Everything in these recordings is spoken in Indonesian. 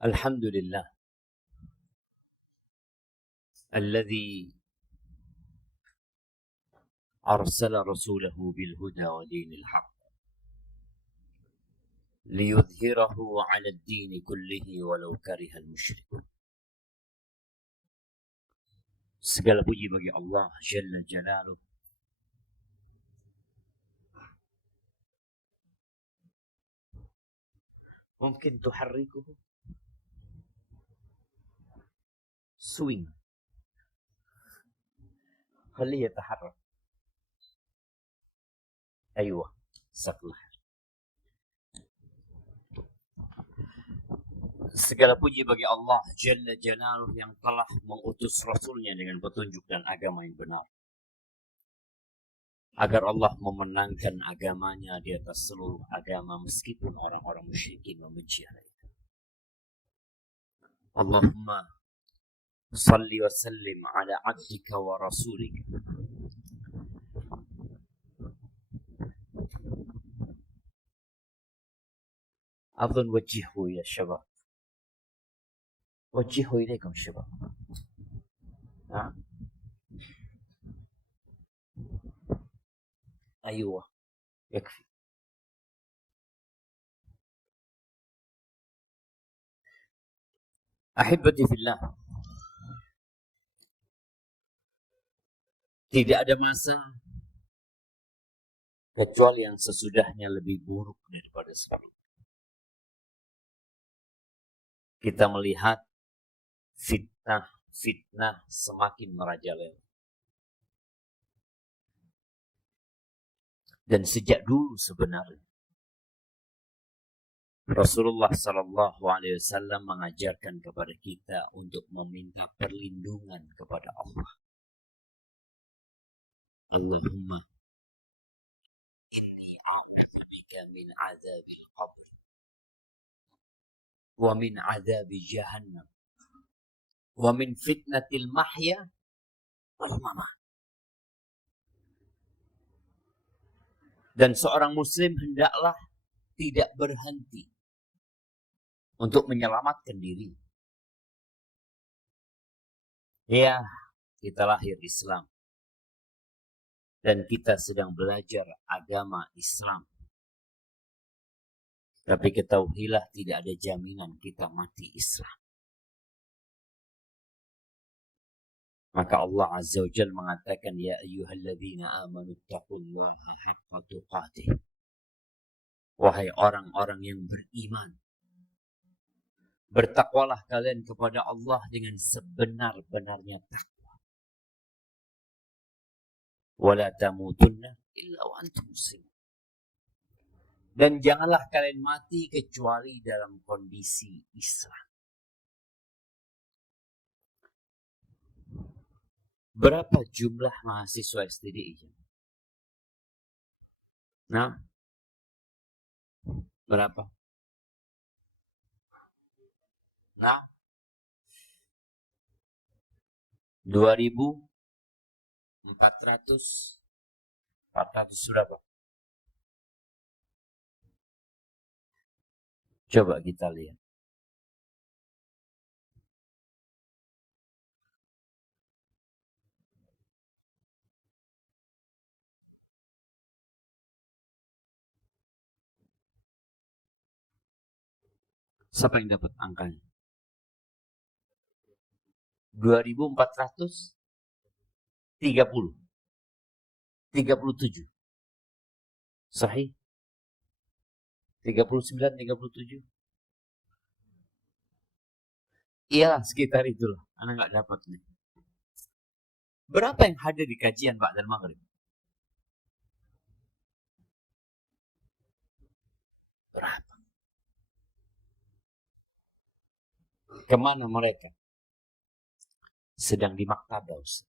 Alhamdulillah alladzi arsala rasulahu bil huda wa dinil haqq liyudhhirahu 'ala ad-din kullihi walau karihal musyrikun. Segala puji bagi Allah Jalla Jalaluh. Mungkin tuharrikuhu swing, خليه يتحرك. أيوة setelah. Segala puji bagi Allah Jalla Jalaluh yang telah mengutus Rasulnya dengan petunjuk dan agama yang benar, agar Allah memenangkan agamanya di atas seluruh agama meskipun orang-orang musyrikin membenci hal itu. Allahumma salli wa sallim ala abdika wa rasulika أظن وجهوا يا شباب، وجهوا إليكم شباب. أيوة يكفي. أحبتي في الله, tidak ada masa kecuali yang sesudahnya lebih buruk daripada sekarang. Kita melihat fitnah semakin merajalela. Dan sejak dulu sebenarnya Rasulullah Sallallahu Alaihi Wasallam mengajarkan kepada kita untuk meminta perlindungan kepada Allah. Allahumma inni a'udzubika min adzabil qabr wa min adzabi jahannam wa min fitnatil mahya wal mamat. Dan seorang muslim hendaklah tidak berhenti untuk menyelamatkan diri. Ya, kita lahir Islam dan kita sedang belajar agama Islam. Tapi ketahuilah tidak ada jaminan kita mati Islam. Maka Allah Azza wa Jalla mengatakan, ya ayyuhalladzina amanu taqullaha haqqa tuqatih. Wahai orang-orang yang beriman, bertakwalah kalian kepada Allah dengan sebenar-benarnya takwa. Wala tamutunna illa wa antum muslimun. Dan janganlah kalian mati kecuali dalam kondisi Islam. Berapa jumlah mahasiswa STDI? Nah, berapa? Nah, 2.400 sudah Pak. Coba kita lihat. Siapa yang dapat angkanya? 2.430. 37. Sahih? 39, 37. Iya, sekitar itulah. Anak nggak dapat nih. Berapa yang hadir di kajian Pak dan Maghrib? Berapa? Kemana mereka? Sedang di maktabah, Ustaz.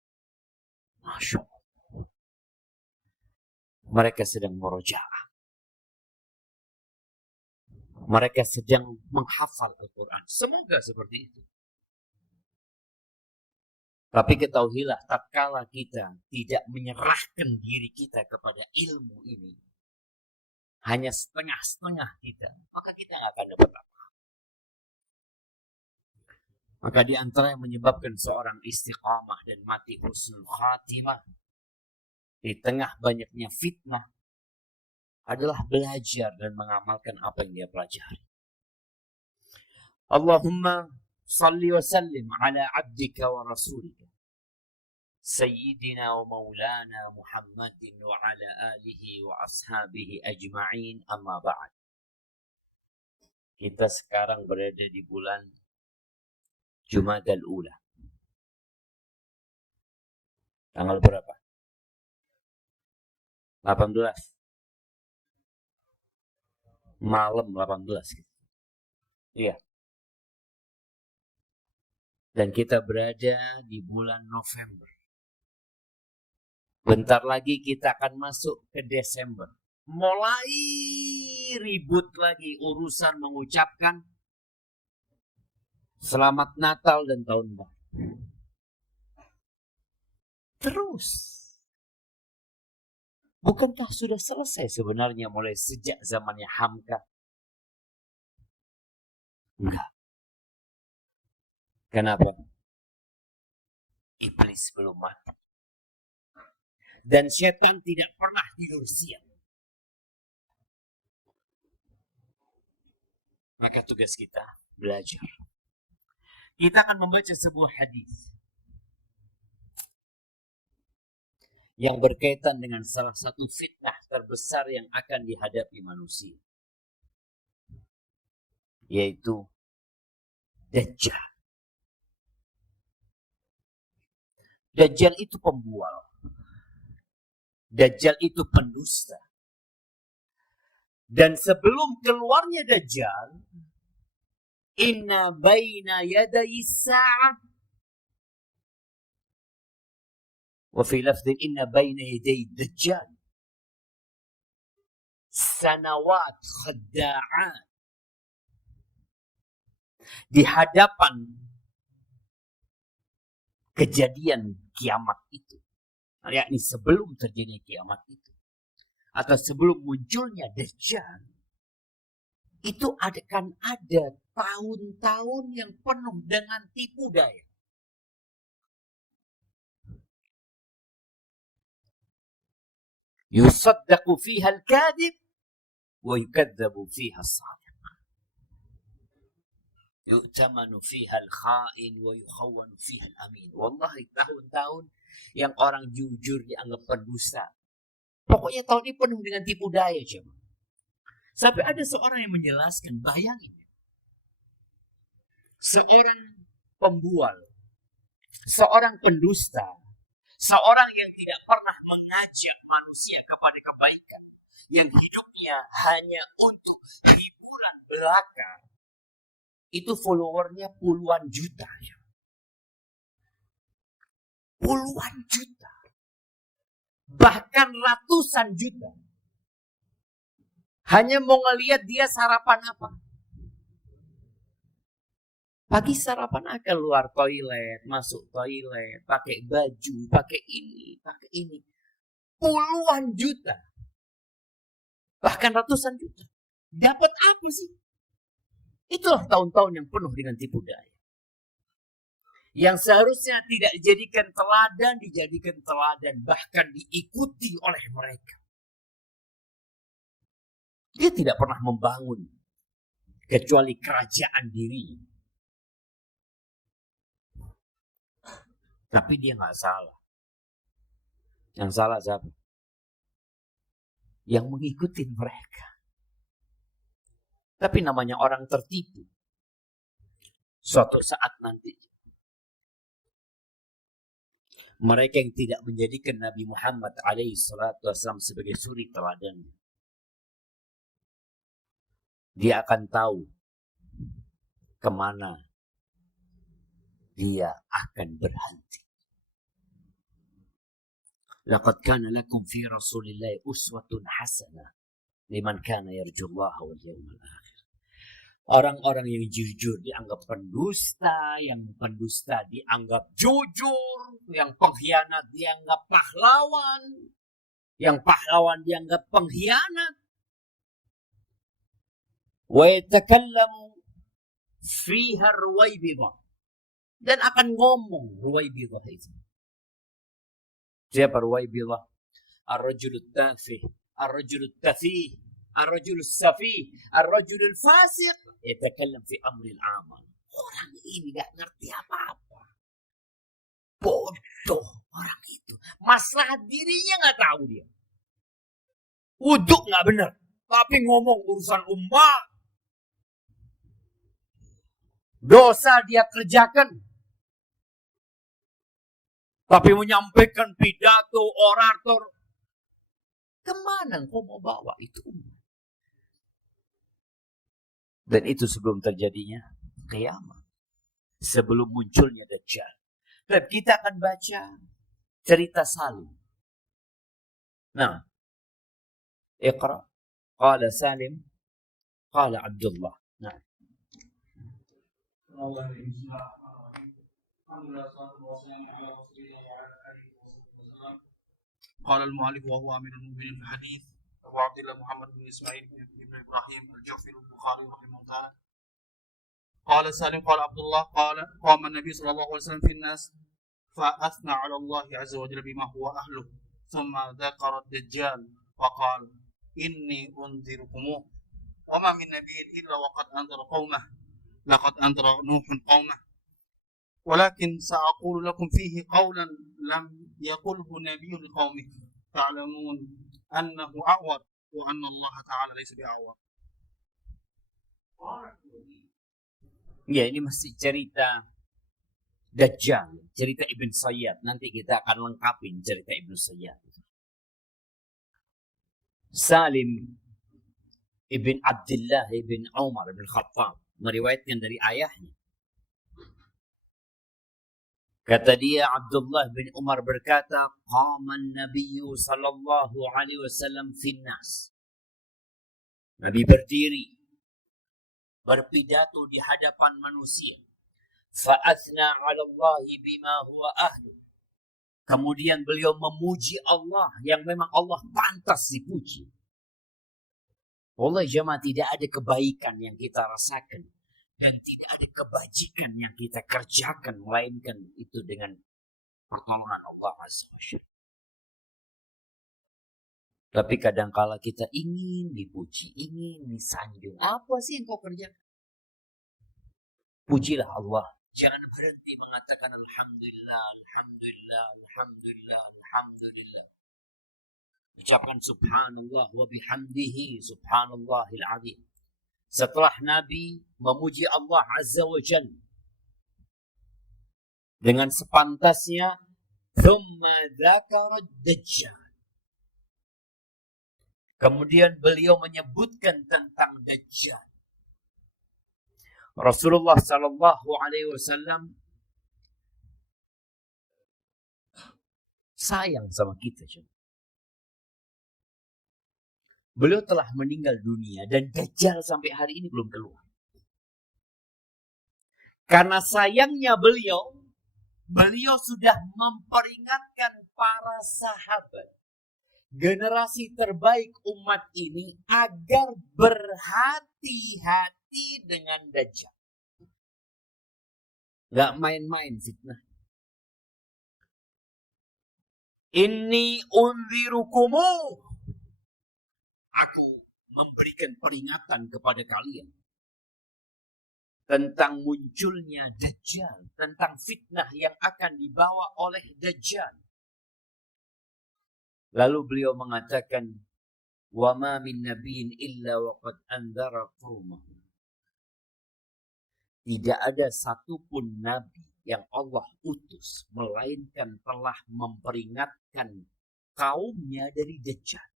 Masya Allah. Mereka sedang murojaah. Mereka sedang menghafal Al-Quran. Semoga seperti itu. Tapi ketahuilah, tatkala kita tidak menyerahkan diri kita kepada ilmu ini, hanya setengah-setengah kita, maka kita nggak akan dapat apa. Maka di antara yang menyebabkan seorang istiqamah dan mati husnul khatimah di tengah banyaknya fitnah adalah belajar dan mengamalkan apa yang dia pelajari. Allahumma salli wa sallim ala abdika wa rasulika Sayyidina wa maulana Muhammadin wa ala alihi wa ashabihi ajma'in, amma ba'd. Kita sekarang berada di bulan Jumadal Ula. Tanggal berapa? 18. Malam 18. Iya. Dan kita berada di bulan November. Bentar lagi kita akan masuk ke Desember. Mulai ribut lagi urusan mengucapkan Selamat Natal dan Tahun Baru. Terus. Bukankah sudah selesai sebenarnya mulai sejak zamannya Hamka? Enggak. Kenapa? Iblis belum mati. Dan setan tidak pernah tidur siang. Maka tugas kita belajar. Kita akan membaca sebuah hadis yang berkaitan dengan salah satu fitnah terbesar yang akan dihadapi manusia, yaitu Dajjal. Dajjal itu pembual. Dajjal itu pendusta. Dan sebelum keluarnya Dajjal, inna baina yadayi sa'ah wa fi lafdhin inna baina yadayi Dajjal sanawat khadda'at. Di hadapan kejadian kiamat itu, yakni sebelum terjadinya kiamat itu, atau sebelum munculnya Dajjal, itu akan ada tahun-tahun yang penuh dengan tipu daya. Yusaddaqu fiha al-kadhib wa yukadzabu fiha as-sadiq. Yu'tamanu fiha al-kha'in wa yukhawwanu fiha al-amin. Wallahi, tahun-tahun yang orang jujur dianggap pendusta. Pokoknya tahun ini penuh dengan tipu daya, coba. Sampai ada seorang yang menjelaskan, bayangin. Seorang pembual, seorang pendusta, seorang yang tidak pernah mengajak manusia kepada kebaikan, yang hidupnya hanya untuk hiburan belaka, itu followernya puluhan juta. Puluhan juta. Bahkan ratusan juta. Hanya mau ngelihat dia sarapan apa. Pagi sarapan akan keluar toilet, masuk toilet, pakai baju, pakai ini, pakai ini. Puluhan juta. Bahkan ratusan juta. Dapat apa sih? Itulah tahun-tahun yang penuh dengan tipu daya. Yang seharusnya tidak dijadikan teladan, bahkan diikuti oleh mereka. Dia tidak pernah membangun kecuali kerajaan dirinya. Tapi dia nggak salah. Yang salah siapa? Yang mengikuti mereka. Tapi namanya orang tertipu. Suatu saat nanti, mereka yang tidak menjadikan Nabi Muhammad SAW sebagai suri teladan, dia akan tahu kemana dia akan berhenti. Laqad kana lakum fi Rasulillahi uswatun hasanah liman kana yarjullaha wal yawmal akhir. Orang-orang yang jujur dianggap pendusta, yang pendusta dianggap jujur, yang pengkhianat dianggap pahlawan, yang pahlawan dianggap pengkhianat. Wa yatakallamu fiha ar-ruwaybidah. Dan akan ngomong Ruwaibidah itu. Siapa Ruwaibidah? Ar-rajulul tafih, ar-rajulul tafih, ar-rajulul safih, ar-rajulul fasiq, yatakallam fi amril amal. Orang ini gak ngerti apa-apa. Bodoh orang itu. Masalah dirinya gak tahu dia. Wudhu gak benar. Tapi ngomong urusan umat. Dosa dia kerjakan. Tapi menyampaikan pidato, orator. Kemana kau mau bawa itu umat? Dan itu sebelum terjadinya kiamat. Sebelum munculnya Dajjal. Dan kita akan baca cerita Salim. Nah. Iqra. Qala Salim. Qala Abdullah. Nah. قال المؤلف وهو أمير المؤمنين في الحديث أبو عبد الله محمد بن إسماعيل بن إبراهيم الجعفي البخاري رحمه الله تعالى. قال سالم قال عبد الله قال قام النبي صلى الله عليه وسلم في الناس فأثنى على الله عز وجل بما هو أهله ثم ذكر الدجال وقال إني أنذركموه وما من نبي إلا وقد أنذر قومه لقد أنذر نوح قومه ولكن سأقول لكم فيه قولا لم يقله نبي لقومه تعلمون أنه أعور وأن الله تعالى ليس بأعور. Ya, ini masih cerita Dajjal, cerita Ibn Sayyad. Nanti kita akan lengkapin cerita Ibn Sayyad. Salim Ibn Abdullah Ibn Umar Ibn Khattab meriwayatkan dari ayahnya. Kata dia, Abdullah bin Umar berkata, qaman Nabiyyu sallallahu alaihi wasallam finnas. Nabi berdiri, berpidato di hadapan manusia. Fa'athna 'ala Allah bima huwa ahlu. Kemudian beliau memuji Allah yang memang Allah pantas dipuji. Wallahi jemaah, tidak ada kebaikan yang kita rasakan dan tidak ada kebajikan yang kita kerjakan melainkan itu dengan pertolongan Allah Azza wa Jalla. Tapi kadangkala kita ingin dipuji, ingin disanjung. Apa sih yang kau kerjakan? Pujilah Allah. Jangan berhenti mengatakan Alhamdulillah, Alhamdulillah, Alhamdulillah, Alhamdulillah. Ucapkan Subhanallah wa bihamdihi, Subhanallahil azim. Setelah Nabi memuji Allah Azza wa Jalla dengan sepantasnya, thumma dzakara Dajjal. Kemudian beliau menyebutkan tentang Dajjal. Rasulullah sallallahu alaihi wasallam sayang sama kita. Beliau telah meninggal dunia dan Dajjal sampai hari ini belum keluar. Karena sayangnya beliau sudah memperingatkan para sahabat, generasi terbaik umat ini, agar berhati-hati dengan Dajjal. Gak main-main fitnah. Inni unzirukumu. Aku memberikan peringatan kepada kalian tentang munculnya Dajjal, tentang fitnah yang akan dibawa oleh Dajjal. Lalu beliau mengatakan, wa ma min nabiyyin illa waqad anzara qaumahu. Tidak ada satupun nabi yang Allah utus melainkan telah memperingatkan kaumnya dari Dajjal.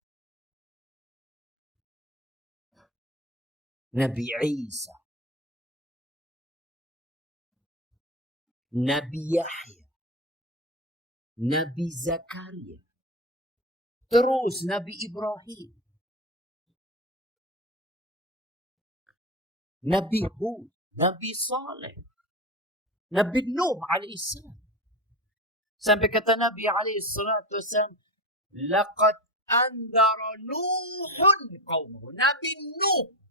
Nabi Isa, Nabi Yahya, Nabi Zakaria, terus Nabi Ibrahim, Nabi Hud, Nabi Saleh, Nabi Nuh alaihissalam. Sampai kata Nabi alaihissalam, laqad andara Nuhun qaumahu. Nabi Nuh,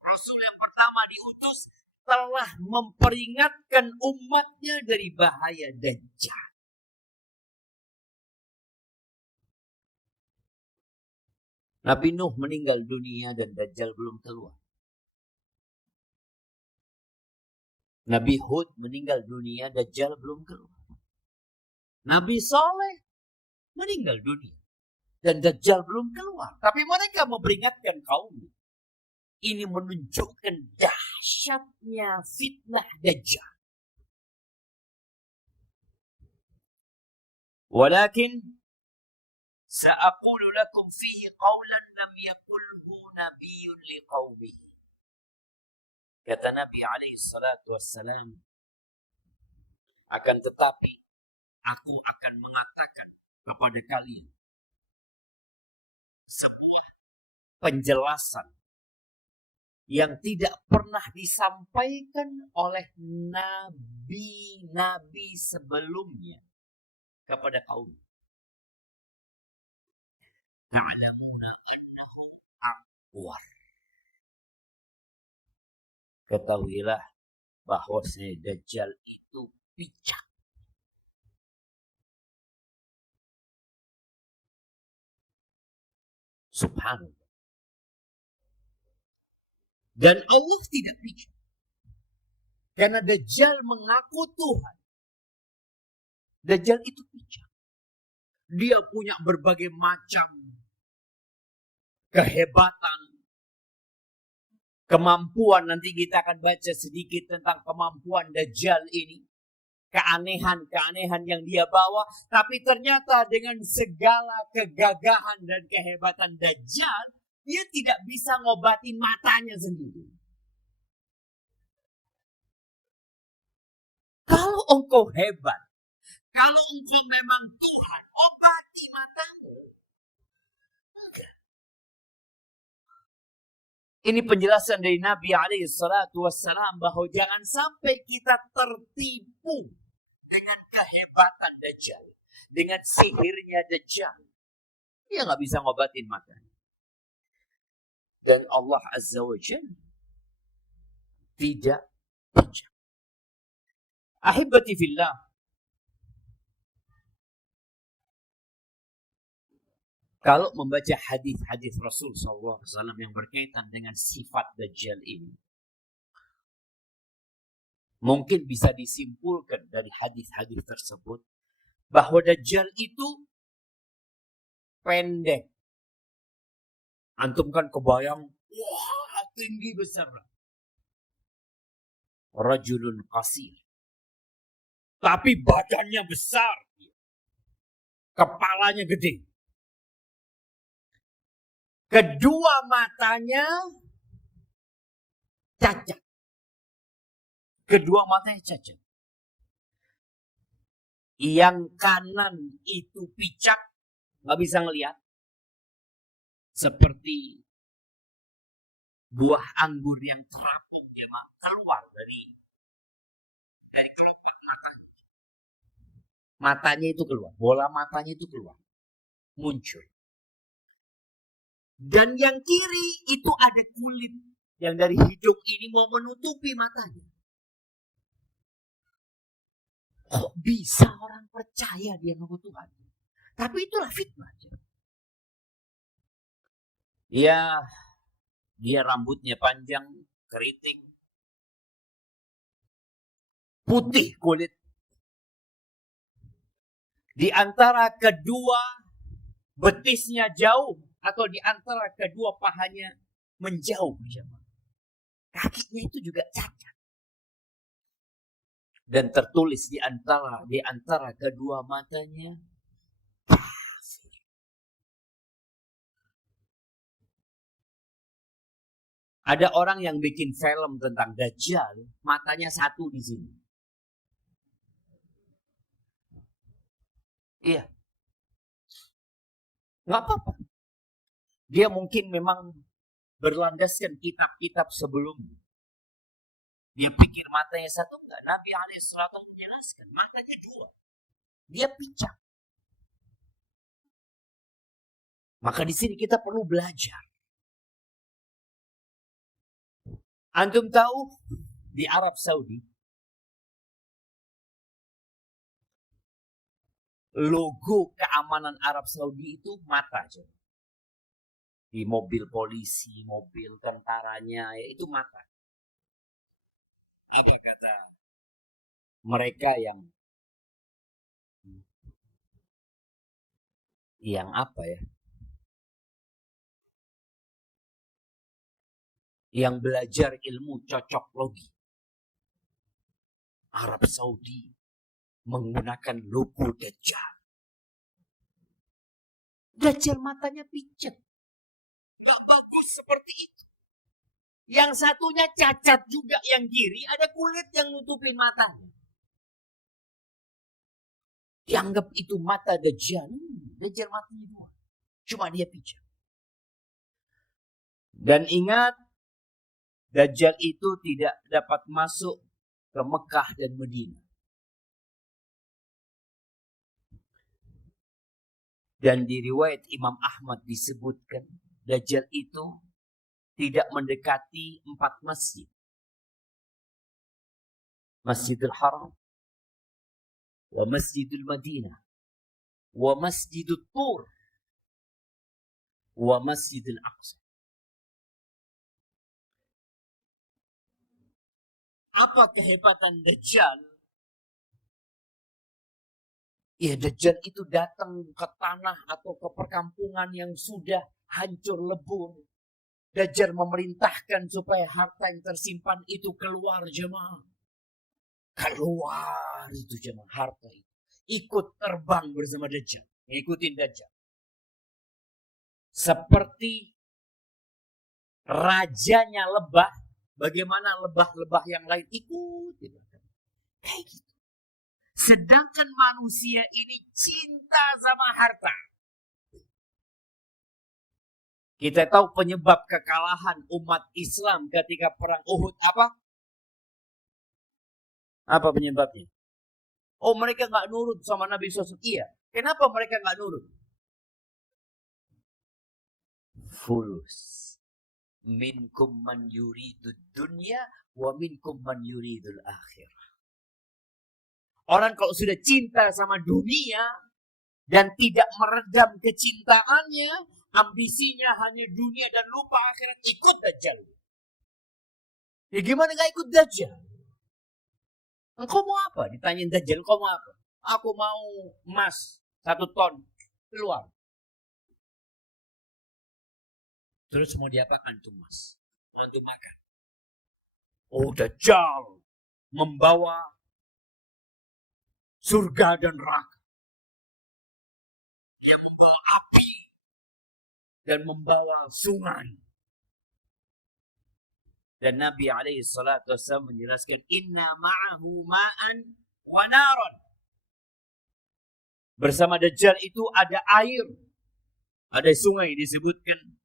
Rasul yang pertama diutus, telah memperingatkan umatnya dari bahaya Dajjal. Nabi Nuh meninggal dunia dan Dajjal belum keluar. Nabi Hud meninggal dunia, Dajjal belum keluar. Nabi Saleh meninggal dunia dan Dajjal belum keluar. Tapi mereka memperingatkan kaum. Ini menunjukkan dahsyatnya fitnah Dajjal. Walakin sa'aqulu lakum fihi qawlan lam yakulhu nabiyyun liqaumihi. Kata Nabi alaihi salatu wassalam, akan tetapi aku akan mengatakan kepada kalian sebuah penjelasan yang tidak pernah disampaikan oleh nabi-nabi sebelumnya kepada kaum. Ta'lamuna annahu aqwar. Ketahuilah bahwa Dajjal itu bijak. Subhanallah. Dan Allah tidak bijak. Karena Dajjal mengaku Tuhan. Dajjal itu bijak. Dia punya berbagai macam kehebatan, kemampuan. Nanti kita akan baca sedikit tentang kemampuan Dajjal ini. Keanehan-keanehan yang dia bawa. Tapi ternyata dengan segala kegagahan dan kehebatan Dajjal, dia tidak bisa ngobatin matanya sendiri. Kalau engkau hebat, kalau engkau memang Tuhan, obati matamu. Ini penjelasan dari Nabi alaihi salatu wassalam bahwa jangan sampai kita tertipu dengan kehebatan Dajjal, dengan sihirnya Dajjal. Dia nggak bisa ngobatin matanya. Dan Allah Azza wa Jalla tidak bijak. Ahibati fillah. Kalau membaca hadis-hadis Rasul SAW yang berkaitan dengan sifat Dajjal ini, mungkin bisa disimpulkan dari hadis-hadis tersebut bahwa Dajjal itu pendek. Antum kan kebayang, wah tinggi besar. Rajulun qasir. Tapi badannya besar. Kepalanya gede. Kedua matanya cacat. Kedua matanya cacat. Yang kanan itu picak, nggak bisa ngelihat. Seperti buah anggur yang terapung dia keluar dari kelopak mata. Matanya itu keluar, bola matanya itu keluar, muncul. Dan yang kiri itu ada kulit yang dari hidung ini mau menutupi matanya. Kok bisa orang percaya dia ngaku Tuhan? Tapi itulah fitnah. Ya, dia rambutnya panjang, keriting, putih kulit. Di antara kedua betisnya jauh atau di antara kedua pahanya menjauh. Kakinya itu juga cacat. Dan tertulis di antara kedua matanya kafir. Ada orang yang bikin film tentang Dajjal, matanya satu di sini. Iya. Nggak apa-apa. Dia mungkin memang berlandaskan kitab-kitab sebelumnya. Dia pikir matanya satu, enggak. Nabi alaihissalam menjelaskan, matanya dua. Dia picak. Maka di sini kita perlu belajar. Antum tahu, di Arab Saudi, logo keamanan Arab Saudi itu mata. Di mobil polisi, mobil tentaranya, itu mata. Apa kata mereka yang apa ya? Yang belajar ilmu cocok logi. Arab Saudi menggunakan logo Dajjal. Dajjal matanya pincet. Nggak bagus seperti itu. Yang satunya cacat juga, yang kiri ada kulit yang nutupin matanya. Dianggap itu mata Dajjal. Dajjal matanya dua. Cuma dia pincet. Dan ingat, Dajjal itu tidak dapat masuk ke Mekah dan Madinah. Dan di riwayat Imam Ahmad disebutkan, Dajjal itu tidak mendekati 4 masjid. Masjidil Haram, wa Masjidil Madinah, wa Masjidul Tur, wa Masjidil Aqsa. Apa kehebatan Dajjal? Ya, Dajjal itu datang ke tanah atau ke perkampungan yang sudah hancur lebur. Dajjal memerintahkan supaya harta yang tersimpan itu keluar, jemaah. Keluar itu, jemaah, harta itu. Ikut terbang bersama Dajjal. Ngikutin Dajjal. Seperti rajanya lebah. Bagaimana lebah-lebah yang lain ikut. Kayak gitu. Sedangkan manusia ini cinta sama harta. Kita tahu penyebab kekalahan umat Islam ketika perang Uhud apa? Apa penyebabnya? Oh, mereka nggak nurut sama Nabi SAW. Iya. Kenapa mereka nggak nurut? Fulus. Minkum man yuridud dunya wa minkum man yuridul akhirah. Orang kalau sudah cinta sama dunia dan tidak meredam kecintaannya, ambisinya hanya dunia dan lupa akhirat, ikut Dajjal. Ya gimana gak ikut Dajjal? Engkau mau apa? Ditanyain Dajjal, engkau mau apa? Aku mau emas 1 ton. Keluar. Terus mau diapakan tuh emas? Mau dimakan. Oh, Dajjal membawa surga dan neraka. Yang membawa api dan membawa sungai. Dan Nabi SAW menjelaskan, inna ma'ahu ma'an wa naran. Bersama Dajjal itu ada air, ada sungai disebutkan.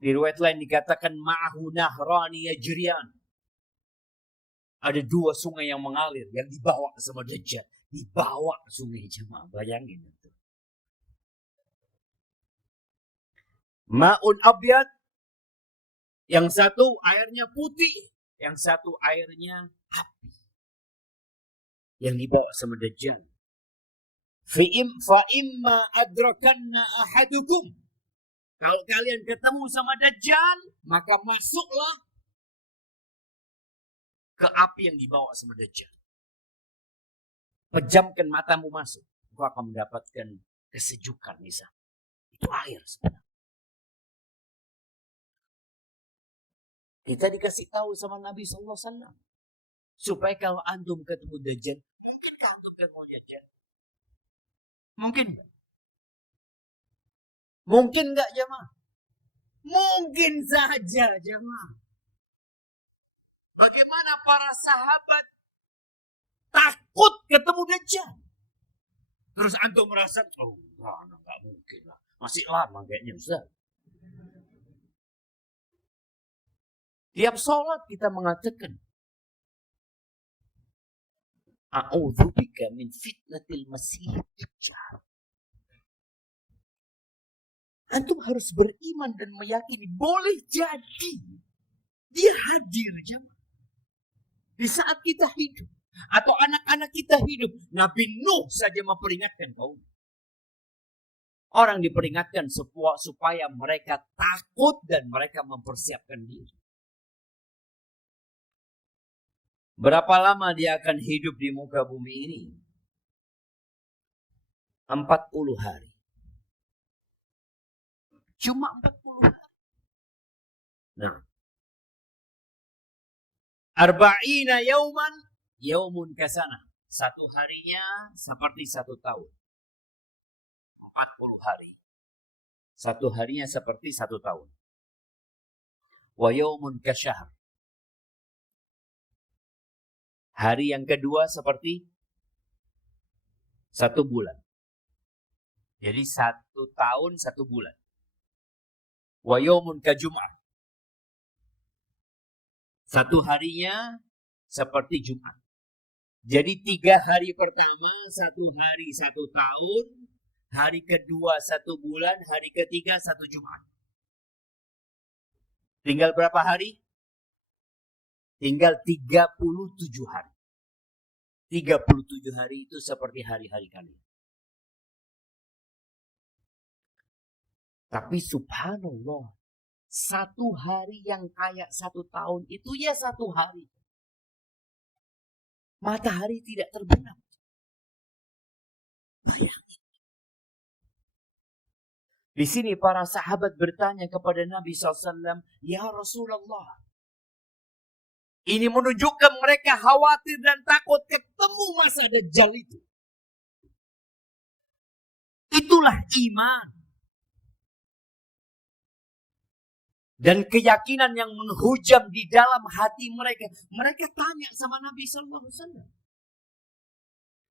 Di riwayat lain dikatakan ma'ahu nahrani yajriyan. Ada 2 sungai yang mengalir yang dibawa sama Dajjal. Dibawa sungai, jemaah, bayangin itu. Ma'un abyad. Yang satu airnya putih, yang satu airnya api. Yang dibawa sama Dajjal. Fa imma adrakanna ahadukum. Kalau kalian ketemu sama Dajjal, maka masuklah ke api yang dibawa sama Dajjal. Pejamkan matamu masuk. Kau akan mendapatkan kesejukan di sana. Itu air sebenarnya. Kita dikasih tahu sama Nabi SAW. Supaya kalau antum ketemu Dajjal, mungkin antum ketemu Dajjal? Mungkin nggak? Mungkin nggak, jemaah? Mungkin saja, jemaah. Bagaimana para sahabat takut ketemu Dajjal? Terus antum merasa, oh, nggak mungkin lah. Masih lama kayaknya, Ustaz. Tiap sholat kita mengatakan, a'udzubika min fitnatil masih Dajjal. Antum harus beriman dan meyakini boleh jadi Dia hadir jemaah. Di saat kita hidup atau anak-anak kita hidup, Nabi Nuh saja memperingatkan kaum. Orang diperingatkan supaya mereka takut dan mereka mempersiapkan diri. Berapa lama dia akan hidup di muka bumi ini? 40 hari. Cuma 40 hari. Nah. Arba'ina yaumun kasana. Satu harinya seperti 1 tahun. 40 hari. Satu harinya seperti 1 tahun. Wa yaumun kasyahr. Hari yang kedua seperti 1 bulan. Jadi 1 tahun 1 bulan. Wa yaumun kajum'ah. Satu harinya seperti Jumat. Jadi 3 hari pertama, 1 hari 1 tahun, hari kedua 1 bulan, hari ketiga 1 Jumat. Tinggal berapa hari? Tinggal 37 hari. 37 hari itu seperti hari-hari kalian. Tapi subhanallah, 1 hari yang kayak 1 tahun itu ya 1 hari. Matahari tidak terbenam. Di sini para sahabat bertanya kepada Nabi SAW, ya Rasulullah, ini menunjukkan mereka khawatir dan takut ketemu masa Dajjal itu. Itulah iman. Dan keyakinan yang menghujam di dalam hati mereka. Mereka tanya sama Nabi SAW.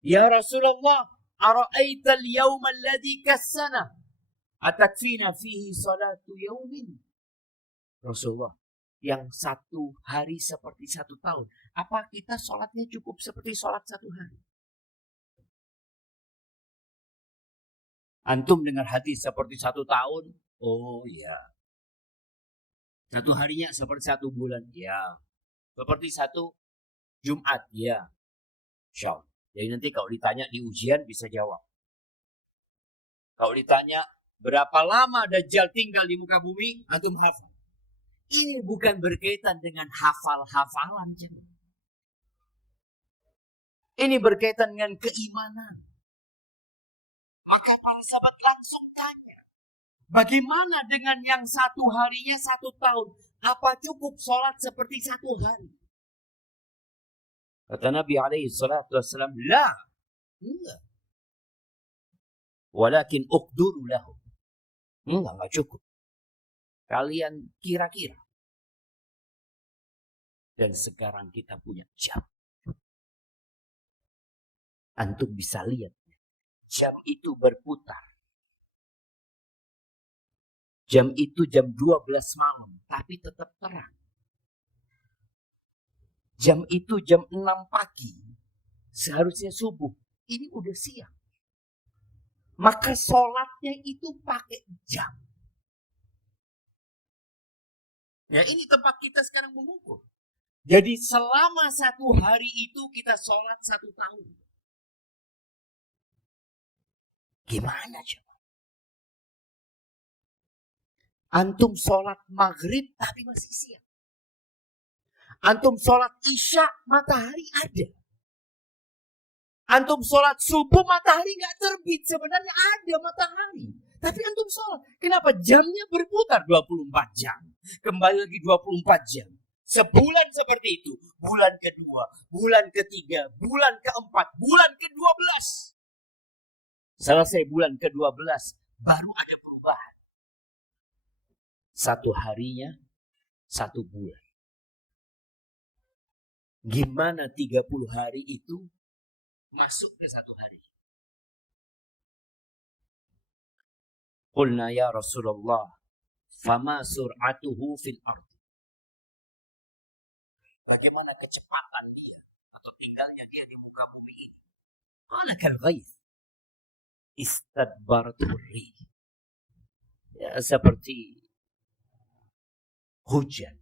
Ya Rasulullah, ara'aita al-yawma alladhi kassana atakfina fihi salatu yawmin. Rasulullah, yang 1 hari seperti 1 tahun. Apa kita sholatnya cukup seperti sholat 1 hari? Antum dengar hati seperti 1 tahun? Oh iya. 1 harinya seperti 1 bulan? Ya. Seperti 1 Jumat? Ya. Insyaallah. Jadi nanti kalau ditanya di ujian bisa jawab. Kalau ditanya berapa lama Dajjal tinggal di muka bumi, antum hafal. Ini bukan berkaitan dengan hafal-hafalan. Ini berkaitan dengan keimanan. Maka para sahabat langsung tanya, bagaimana dengan yang 1 harinya 1 tahun? Apa cukup sholat seperti 1 hari? Kata Nabi SAW, la. Enggak. Walakin uqduru lahu. Enggak cukup. Kalian kira-kira. Dan sekarang kita punya jam. Antum bisa lihat. Jam itu berputar. Jam itu jam 12 malam. Tapi tetap terang. Jam itu jam 6 pagi. Seharusnya subuh. Ini udah siang. Maka sholatnya itu pakai jam. Ya ini tempat kita sekarang mengukur. Jadi selama 1 hari itu kita sholat 1 tahun. Gimana coba? Antum sholat maghrib tapi masih siang. Antum sholat isya matahari ada. Antum sholat subuh matahari nggak terbit. Sebenarnya ada matahari. Tapi antum sholat. Kenapa? Jamnya berputar 24 jam. Kembali lagi 24 jam. Sebulan seperti itu. Bulan kedua, bulan ketiga, bulan keempat, bulan ke-12. Selesai bulan ke-12, baru ada perubahan. 1 harinya, 1 bulan. Gimana 30 hari itu masuk ke 1 hari? Qulna ya Rasulullah, fama sur'atuhu fil ardh. Bagaimana kecepatan dia atau tinggalnya dia di muka bumi ini? Qala kal ghaith istadbaratul rih. Ya, seperti hujan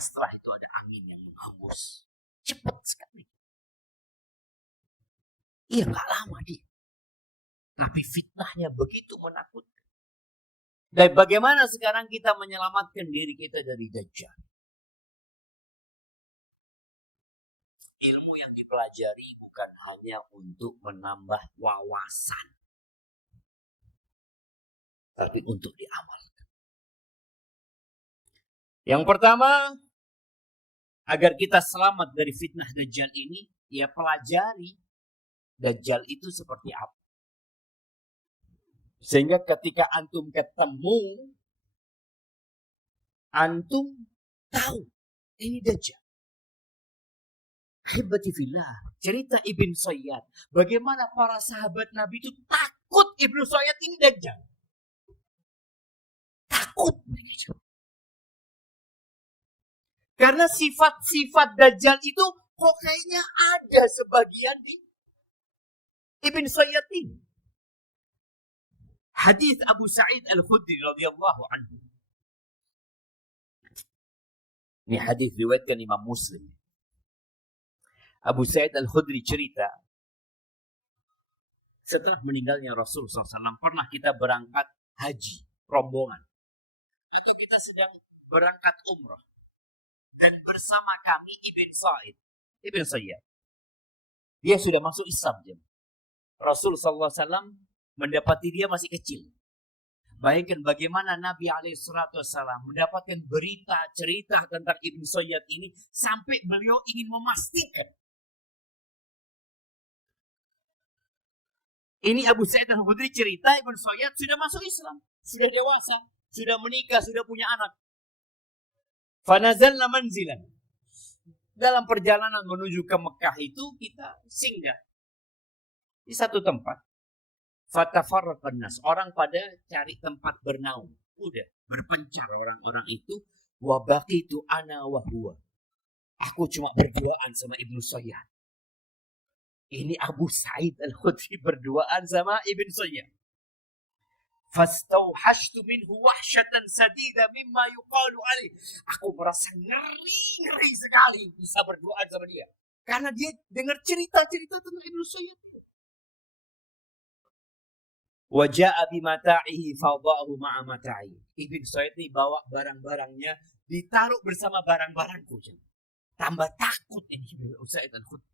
setelah itu ada angin yang menghembus. Cepat sekali. Iya, nggak lama dia. Tapi fitnahnya begitu menakutkan. Dan bagaimana sekarang kita menyelamatkan diri kita dari Dajjal? Ilmu yang dipelajari bukan hanya untuk menambah wawasan, tapi untuk diamalkan. Yang pertama, agar kita selamat dari fitnah Dajjal ini, ya pelajari Dajjal itu seperti apa. Sehingga ketika antum ketemu, antum tahu ini Dajjal. Hibati fillah, cerita Ibn Sayyad. Bagaimana para sahabat Nabi itu takut Ibn Sayyad ini Dajjal. Takut. Karena sifat-sifat Dajjal itu kok kayaknya ada sebagian di Ibn Sayyad ini. Hadis Abu Sa'id Al-Khudri radhiyallahu anhu. Ini hadis riwayatkan Imam Muslim. Abu Sa'id Al-Khudri cerita, setelah meninggalnya Rasul SAW, pernah kita berangkat haji, rombongan. Atau kita sedang berangkat umrah. Dan bersama kami Ibn Sayyad. Dia sudah masuk Islam. Rasul SAW mendapati dia masih kecil. Bayangkan bagaimana Nabi SAW mendapatkan berita, cerita tentang Ibn Sayyad ini, sampai beliau ingin memastikan. Ini Abu Sa'id Al-Khudri cerita, Ibn Sayyad sudah masuk Islam, sudah dewasa, sudah menikah, sudah punya anak. Fanazalna manzilan. Dalam perjalanan menuju ke Mekah itu kita singgah di satu tempat. Fatafarraqan nas, orang pada cari tempat bernaung. Udah berpencar orang-orang itu. Wa baqitu ana wa huwa. Aku cuma berduaan sama Ibnu Sayyad. Ini Abu Sa'id Al-Khudri berduaan sama Ibn Sayyad. Fastauhashtu minhu wahsyatan sadida mimma yuqalu alaih. Aku merasa ngeri sekali bisa berduaan sama dia. Karena dia dengar cerita-cerita tentang Ibn Sayyad. Waja'a bimata'ihi fadha'ahu ma'a mata'i. Ibn Sayyad ini bawa barang-barangnya, ditaruh bersama barang-barangku. Tambah takut ini Ibn Sayyid Al-Khudri.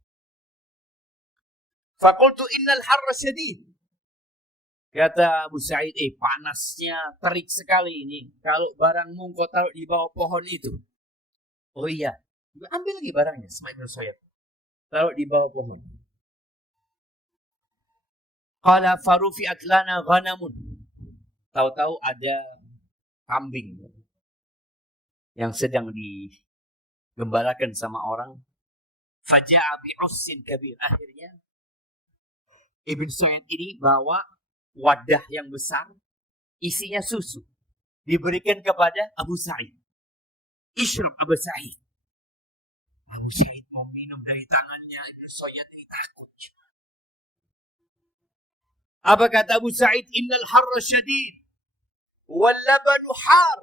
Faqultu innal harra syadid. Kata Abu Sa'id, panasnya terik sekali ini. Kalau barangmu kau taruh di bawah pohon itu. Oh iya, ambil lagi barangnya sama Ibn Sayyid. Taruh di bawah pohon. Qala farufi'at lana ghanamun. Tahu-tahu ada kambing yang sedang digembalakan sama orang. Faja'a bi'ussin kabir. Akhirnya Ibn Sayyid ini bawa wadah yang besar, isinya susu. Diberikan kepada Abu Sa'id. Ishrab Abu Sa'id. Abu Sa'id mau minum dari tangannya. Ibn Sayyid ini takut. Apa kata Abu Sa'id? Innal harra syadid. Wal labanu har.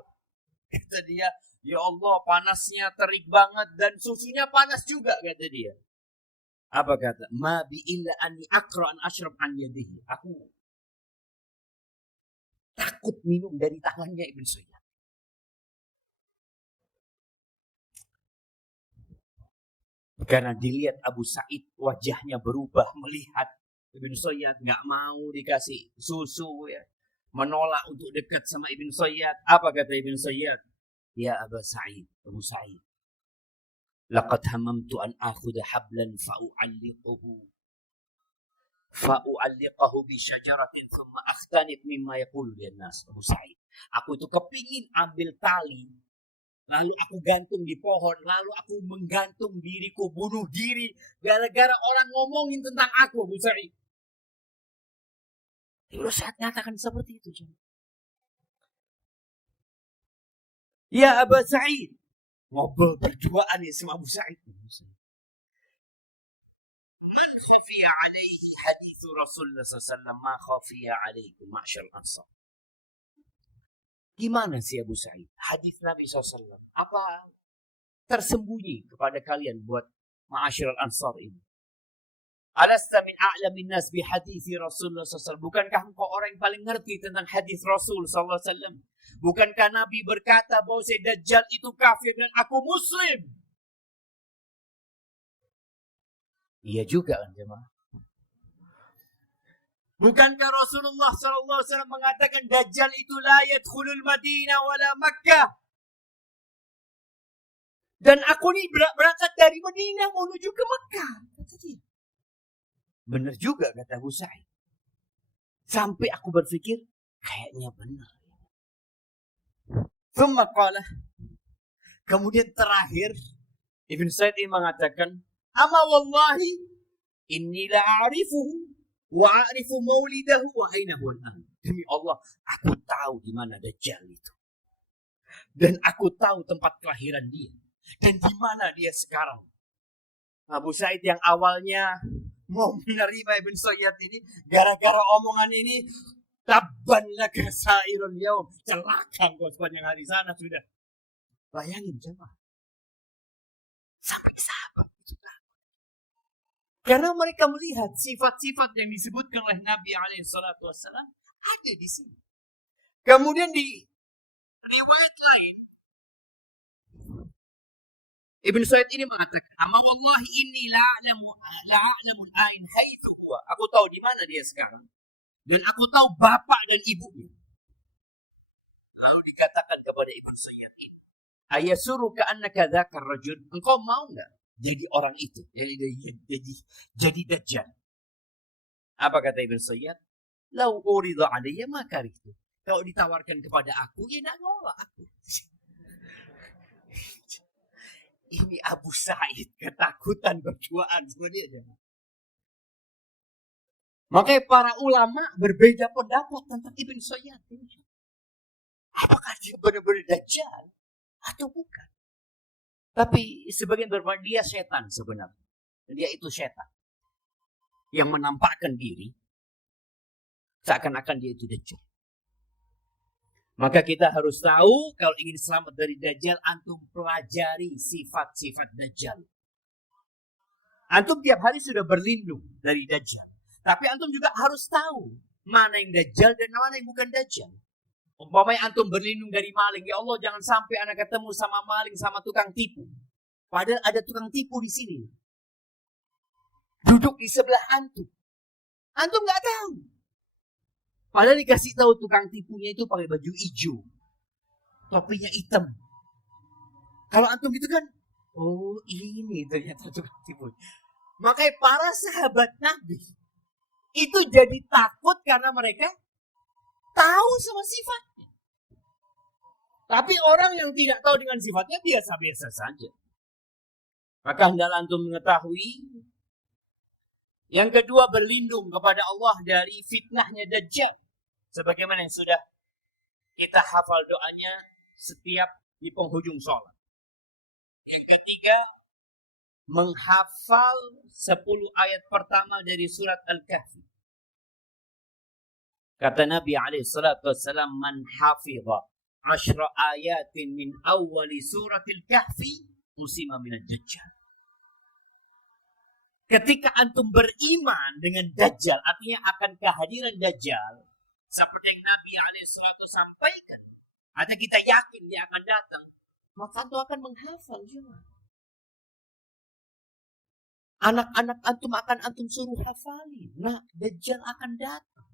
Kata dia, ya Allah, panasnya terik banget dan susunya panas juga, kata dia. Apa kata? Ma bi illa anni aqra an ashrab an yadihi. Aku takut minum dari tangannya Ibn Sayyid. Karena dilihat Abu Sa'id wajahnya berubah melihat Ibn Sayyid nggak mau dikasih susu, ya, menolak untuk dekat sama Ibn Sayyid. Apa kata Ibn Sayyid? Ya Abu Sa'id, laqad hamamtu an akhudha hablan fa'u'alliqahu bi syajaratin thumma akhtanib mimma yaqulu linnas. Abu Sa'id, aku itu kepingin ambil tali, lalu aku gantung di pohon, lalu aku menggantung diriku, bunuh diri gara-gara orang ngomongin tentang aku. Abu Sa'id, Ibn Sayyid nyatakan seperti itu. Ya Abu Sa'id, ngobrol berduaan ya sama Abu Sa'id. Man khafiya alaihi hadithu Rasulullah SAW ma khafiya alaikum ma'asyar ansar. Gimana sih Abu Sa'id? Hadis Nabi SAW. Apa tersembunyi kepada kalian buat ma'asyiral ansar ini. Alasta min a'lamin nas bi hadithi Rasulullah SAW. Bukankah engkau orang yang paling ngerti tentang hadis Rasul SAW? Bukankah Nabi berkata bahwa si Dajjal itu kafir dan aku Muslim? Iya juga kan jemaah. Bukankah Rasulullah SAW mengatakan Dajjal itu la yadkhulul Madinah wala Makkah? Dan aku ini berangkat dari Madinah menuju ke Makkah. Kata dia. Benar juga kata Abu Sa'id. Sampai aku berpikir, kayaknya benar. Thumma qala. Kemudian terakhir, Ibn Sa'id ini mengatakan, Ama wallahi, inni la'arifuhu, wa'arifu maulidahu, wa'ainahu al-an. Demi Allah, aku tahu di mana Dajjal itu. Dan aku tahu tempat kelahiran dia. Dan di mana dia sekarang. Abu Sa'id yang awalnya mau menerima Ibn Sayyad ini, gara-gara omongan ini, tabban laka sa'irul yaum. Celaka kau sepanjang hari sana sudah. Bayangin coba. Sampai sahabat itu takut. Karena mereka melihat sifat-sifat yang disebutkan oleh Nabi SAW ada di sini. Kemudian di riwayat lain, Ibn Sa'id ini mengatakan, "Amma wallahi inni la'alamu al-ain haitsu huwa." Aku tahu di mana dia sekarang. Dan aku tahu bapak dan ibunya. Lalu dikatakan kepada Ibn Sa'id ini, "Ayasuruka annaka dzakar rajul?" Engkau mau enggak jadi orang itu? Jadi Dajjal. Apa kata Ibn Sa'id? "Lau urida 'alayya ma karihtu." Kalau ditawarkan kepada aku, ya enggak nolak aku. Ini Abu Sa'id ketakutan berduaan sama dia. Makanya para ulama berbeda pendapat tentang Ibn Sayyad. Apakah dia benar-benar Dajjal atau bukan? Tapi sebagian berpendapat dia setan sebenarnya. Dia itu setan yang menampakkan diri seakan-akan dia itu Dajjal. Maka kita harus tahu kalau ingin selamat dari Dajjal, antum pelajari sifat-sifat Dajjal. Antum tiap hari sudah berlindung dari Dajjal. Tapi antum juga harus tahu mana yang Dajjal dan mana yang bukan Dajjal. Umpamanya antum berlindung dari maling. Ya Allah, jangan sampai anak ketemu sama maling, sama tukang tipu. Padahal ada tukang tipu di sini. Duduk di sebelah antum. Antum nggak tahu. Padahal dikasih tahu tukang tipunya itu pakai baju hijau. Topinya hitam. Kalau antum gitu kan, oh ini ternyata tukang tipu. Makanya para sahabat Nabi itu jadi takut karena mereka tahu sama sifatnya. Tapi orang yang tidak tahu dengan sifatnya biasa-biasa saja. Maka hendaklah antum mengetahui. Yang kedua, berlindung kepada Allah dari fitnahnya Dajjal. Sebagaimana yang sudah kita hafal doanya setiap di penghujung sholat. Yang ketiga, menghafal 10 ayat pertama dari surat Al-Kahfi. Kata Nabi SAW, "Man hafidha 10 ayatin min awali surat Al-Kahfi, usima minad Dajjal." Ketika antum beriman dengan Dajjal, artinya akan kehadiran Dajjal, seperti yang Nabi SAW sampaikan, atau kita yakin dia akan datang, maka antum akan menghafal juga. Anak-anak antum akan antum suruh hafalin. Nah, Dajjal akan datang.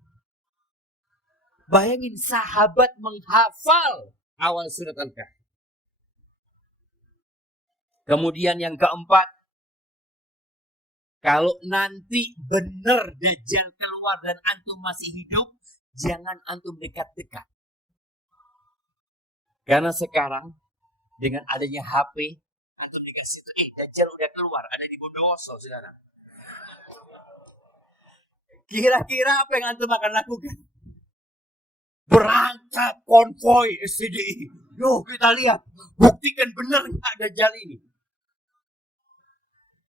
Bayangin sahabat menghafal awal surat Al-Kahfi. Kemudian yang keempat, kalau nanti benar Dajjal keluar dan antum masih hidup, jangan antum dekat-dekat. Karena sekarang dengan adanya HP, antum dikasih itu, Dajjal udah keluar, ada di Bondowoso sekarang. Kira-kira apa yang antum akan lakukan? Berangkat konvoi SCDI. Yuk kita lihat, buktikan benar nggak Dajjal ini.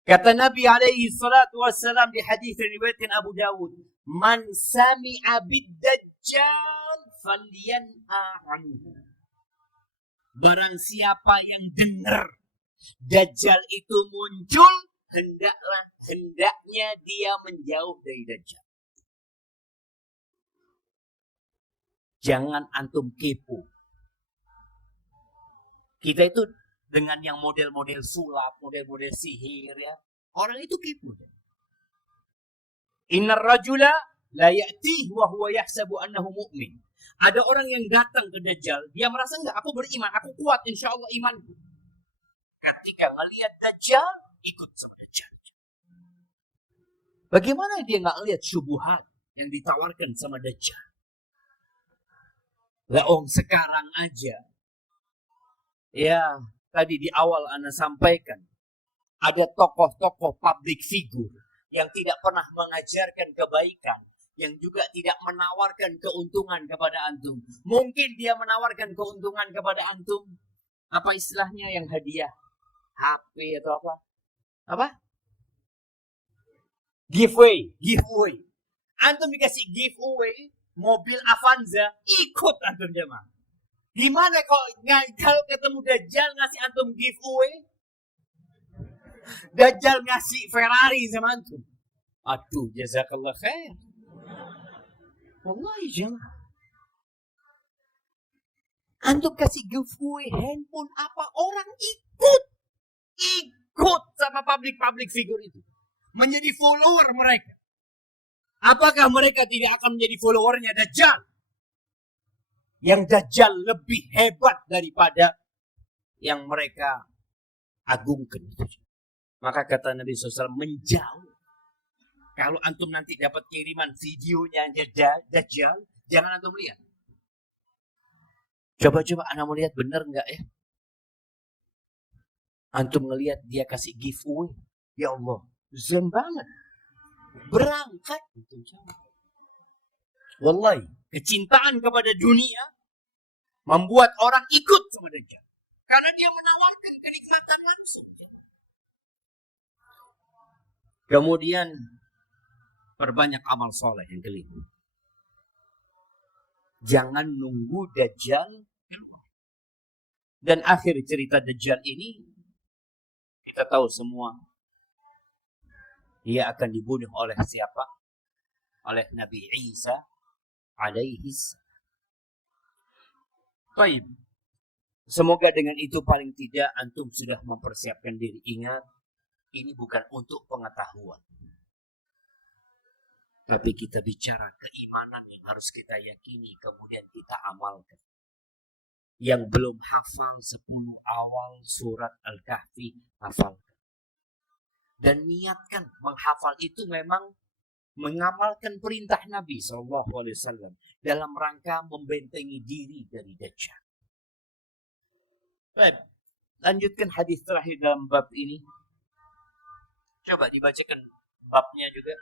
Kata Nabi alaihi salatu wassalam di hadis riwayat Abu Dawud, "Man sami'a bid-Dajjal falyan'a anhu." Barang siapa yang dengar Dajjal itu muncul, hendaknya dia menjauh dari Dajjal. Jangan antum kepo. Kita itu dengan yang model-model sulap, model-model sihir ya. Orang itu kepo. Innar rajula la ya'tih wa huwa yahsabu annahu mu'min. Ada orang yang datang ke Dajjal, dia merasa enggak, aku beriman, aku kuat insyaallah imanku. Ketika melihat Dajjal, ikut sama Dajjal. Bagaimana dia enggak lihat syubhat yang ditawarkan sama Dajjal? Lah sekarang aja. Ya, tadi di awal Ana sampaikan ada tokoh-tokoh public figure yang tidak pernah mengajarkan kebaikan, yang juga tidak menawarkan keuntungan kepada antum. Mungkin dia menawarkan keuntungan kepada antum, apa istilahnya yang hadiah? HP atau apa? Apa? Giveaway. Antum dikasih giveaway mobil Avanza, ikut antum jemaah. Gimana kalau ketemu Dajjal ngasih antum giveaway? Dajjal ngasih Ferrari sama antum. Aduh, jazakallah khair. Wallahi jangan. Antum kasih giveaway handphone apa, orang ikut sama public figure itu. Menjadi follower mereka. Apakah mereka tidak akan menjadi followernya Dajjal? Yang Dajjal lebih hebat daripada yang mereka agungkan. Maka kata Nabi SAW, menjauh. Kalau antum nanti dapat kiriman videonya Dajjal, jangan antum lihat. Coba Anda melihat benar enggak ya? Antum ngelihat dia kasih giveaway. Ya Allah, zen banget. Berangkat. Wallahi, kecintaan kepada dunia membuat orang ikut sama Dajjal. Karena dia menawarkan kenikmatan langsung. Kemudian perbanyak amal soleh yang kelima. Jangan nunggu Dajjal. Dan akhir cerita Dajjal ini kita tahu semua. Dia akan dibunuh oleh siapa? Oleh Nabi Isa alaihi salam. Baik. Semoga dengan itu paling tidak antum sudah mempersiapkan diri. Ingat, ini bukan untuk pengetahuan. Tapi kita bicara keimanan yang harus kita yakini, kemudian kita amalkan. Yang belum hafal 10 awal surat Al-Kahfi, hafalkan. Dan niatkan menghafal itu memang mengamalkan perintah Nabi SAW dalam rangka membentengi diri dari Dajjal. Baik, lanjutkan hadis terakhir dalam bab ini. Coba dibacakan babnya juga.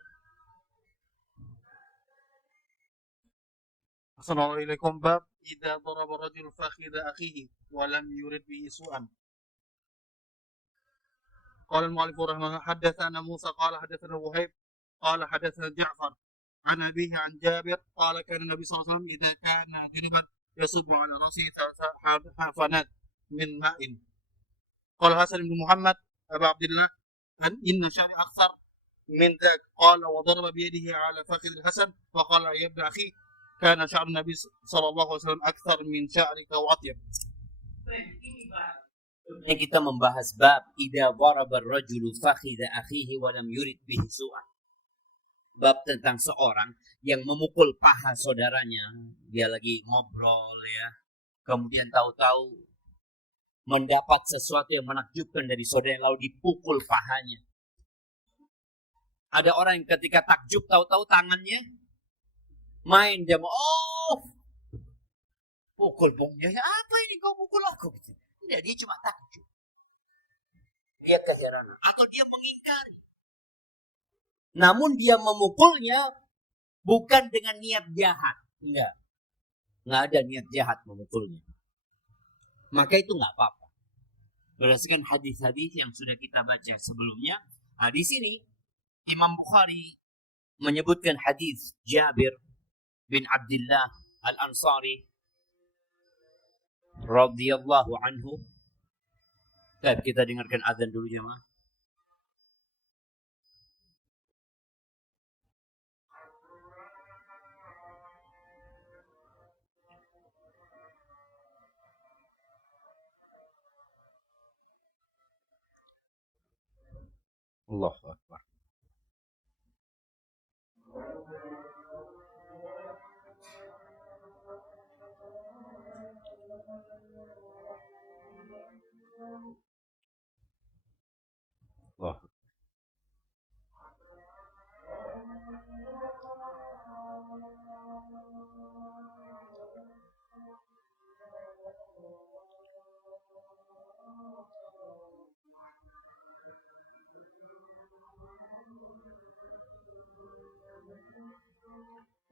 Assalamualaikum bab idza daraba rajul fakhidha akhihi wa lam yurid bihi su'an. قال المؤلف رحمه الله حدثنا موسى قال حدثنا وهيب قال حدثنا جعفر عن أبيه عن جابر قال كان النبي صلى الله عليه وسلم إذا كان جنبا يصب على رأسه 3 حفنات من ماء. قال حسن بن محمد أبا عبد الله إن شعري أكثر من ذاك. قال وضرب بيده على فخذ الحسن وقال يا ابن أخي كان شعر النبي صلى الله عليه وسلم أكثر من شعرك وأطيب. Ini kita membahas bab idza daraba ar-rajulu fakhidha akhihi wa lam yurid bihi su'an. Bab tentang seorang yang memukul paha saudaranya, dia lagi ngobrol ya. Kemudian tahu-tahu mendapat sesuatu yang menakjubkan dari saudara lalu dipukul pahanya. Ada orang yang ketika takjub tahu-tahu tangannya main, dia mau pukul punggungnya. Apa ini kau pukul aku? Tidak, dia cuma takjub. Dia keheranan. Atau dia mengingkari. Namun dia memukulnya bukan dengan niat jahat. Enggak ada niat jahat memukulnya. Maka itu enggak apa-apa. Berdasarkan hadis-hadis yang sudah kita baca sebelumnya. Nah, di sini Imam Bukhari menyebutkan hadis Jabir bin Abdullah Al-Ansari radhiyallahu anhu Baik, kita dengarkan azan dulu jemaah. Allahu Akbar. Allah.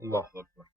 Allahu Akbar.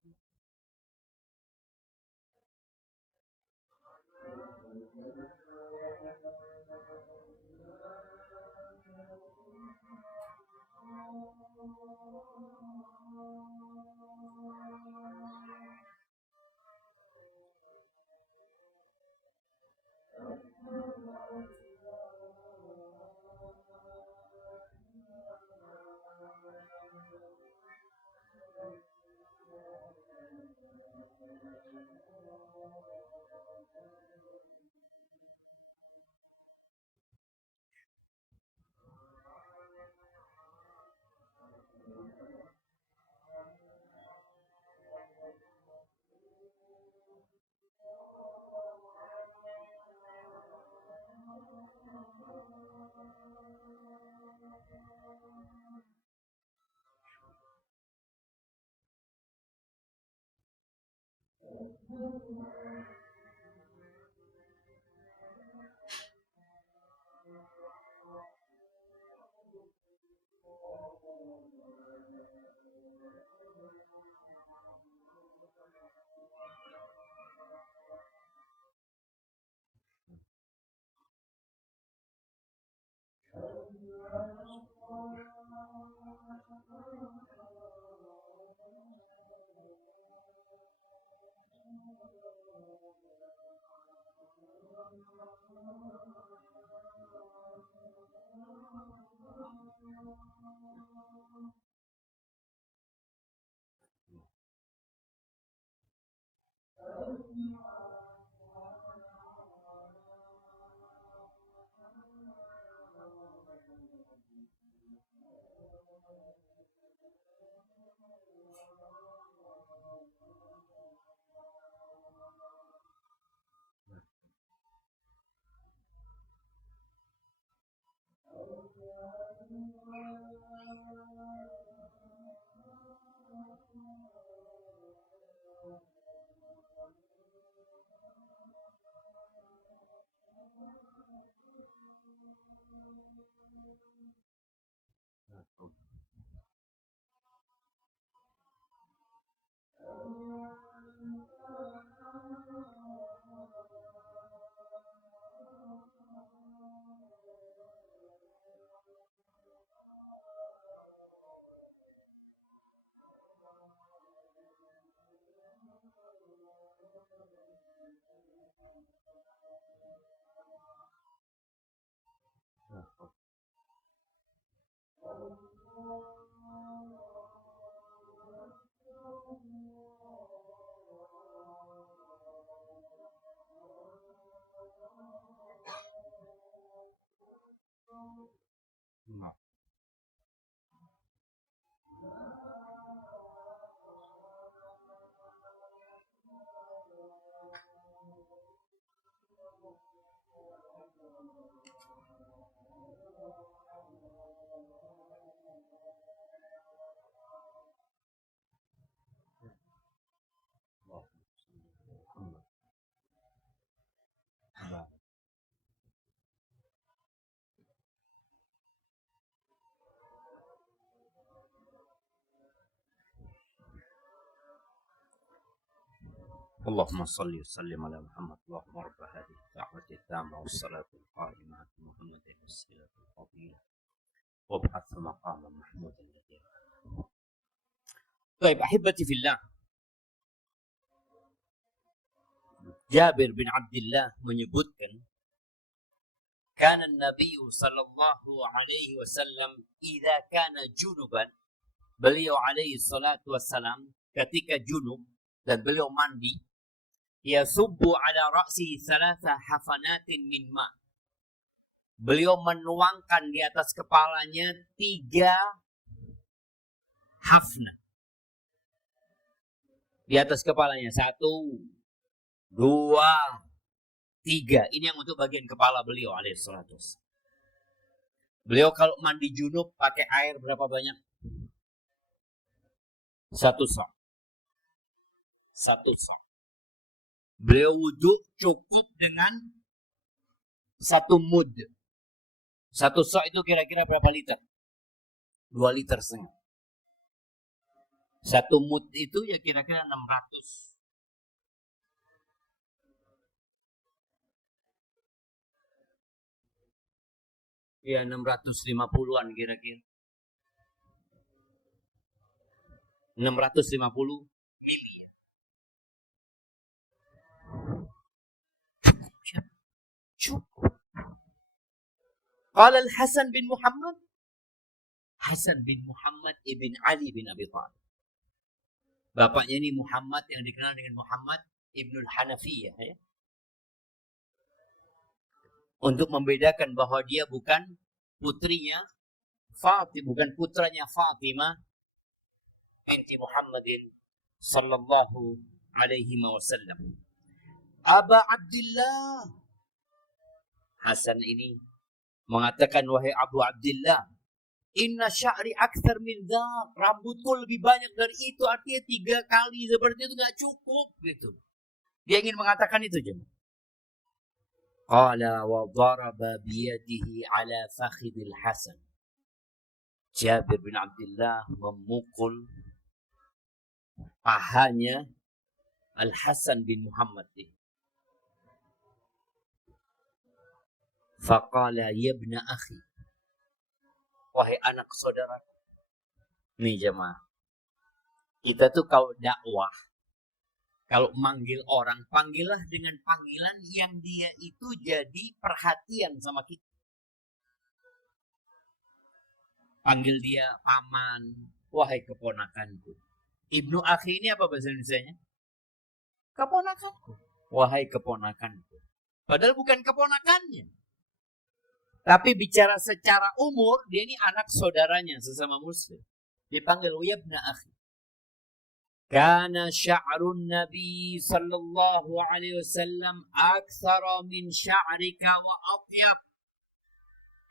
اللهم صل وسلم على محمد. اللهم رب هذه الدعوة التامة والصلاة القائمة على محمد والسيرة الفضيلة وابعث مقاما محمودا لديك. طيب أحبتي في الله, Jabir bin Abdullah menyebutkan Kana Nabi sallallahu alaihi wasallam idza kana junuban, beliau alaihi salatu wassalam ketika junub dan beliau mandi, yasubbu ala ra'sihi thalatha hafanatin min ma. Beliau menuangkan di atas kepalanya 3 hafna. Di atas kepalanya 1, 2, 3. Ini yang untuk bagian kepala beliau alaihissalatu wassalam. Beliau kalau mandi junub pakai air berapa banyak? 1 sa'. 1 sa'. Beliau wudhu cukup dengan 1 mud. 1 sa' itu kira-kira berapa liter? 2,5 liter. 1 mud itu ya kira-kira 600. Ya 650-an kira-kira. 650 mili. Cukup. Qala Al-Hasan bin Muhammad. Hasan bin Muhammad ibn Ali bin Abi Thalib. Bapaknya ini Muhammad yang dikenal dengan Muhammad ibnul Hanafiyah. Ya. Untuk membedakan bahwa dia bukan putrinya Fatimah, bukan putranya Fatimah binti Muhammadin sallallahu alaihi wasallam. Aba Abdullah. Hasan ini mengatakan, wahai Abu Abdullah, inna sya'ri akthar min dhaq. Rambutku lebih banyak dari itu. Artinya 3 kali seperti itu gak cukup gitu. Dia ingin mengatakan itu je. Qala wa daraba biyadihi ala fakhidil Hasan. Jabir bin Abdullah memukul pahanya Al-Hasan bin Muhammad ini. Faqala ya ibna akhi. Wahai anak saudara. Nih jemaah. Kita tuh kalau dakwah, kalau manggil orang, panggillah dengan panggilan yang dia itu jadi perhatian sama kita. Panggil dia paman, wahai keponakanku. Ibnu akhi ini apa bahasa Indonesianya? Keponakanku. Wahai keponakanku. Padahal bukan keponakannya. Tapi bicara secara umur, dia ini anak saudaranya sesama muslim. Dipanggil ya ibna akhi. Kana sya'run Nabi sallallahu alaihi wasallam aktsara min sya'rika wa atyab.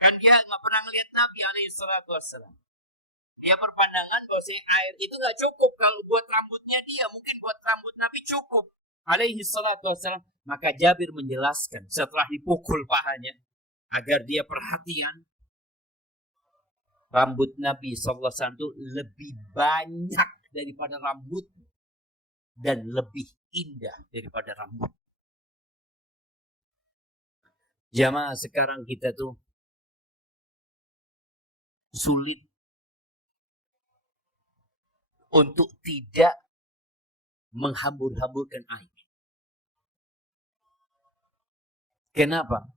Kan dia enggak pernah ngelihat Nabi alaihi salatu wasallam. Dia berpandangan bahwa air itu enggak cukup kalau buat rambutnya dia, mungkin buat rambut Nabi cukup. Alaihi salatu wasallam. Maka Jabir menjelaskan setelah dipukul pahanya agar dia perhatian, rambut Nabi sallallahu alaihi wasallam itu lebih banyak daripada rambut dan lebih indah daripada rambut. Jamaah sekarang kita tuh sulit untuk tidak menghambur-hamburkan air. Kenapa?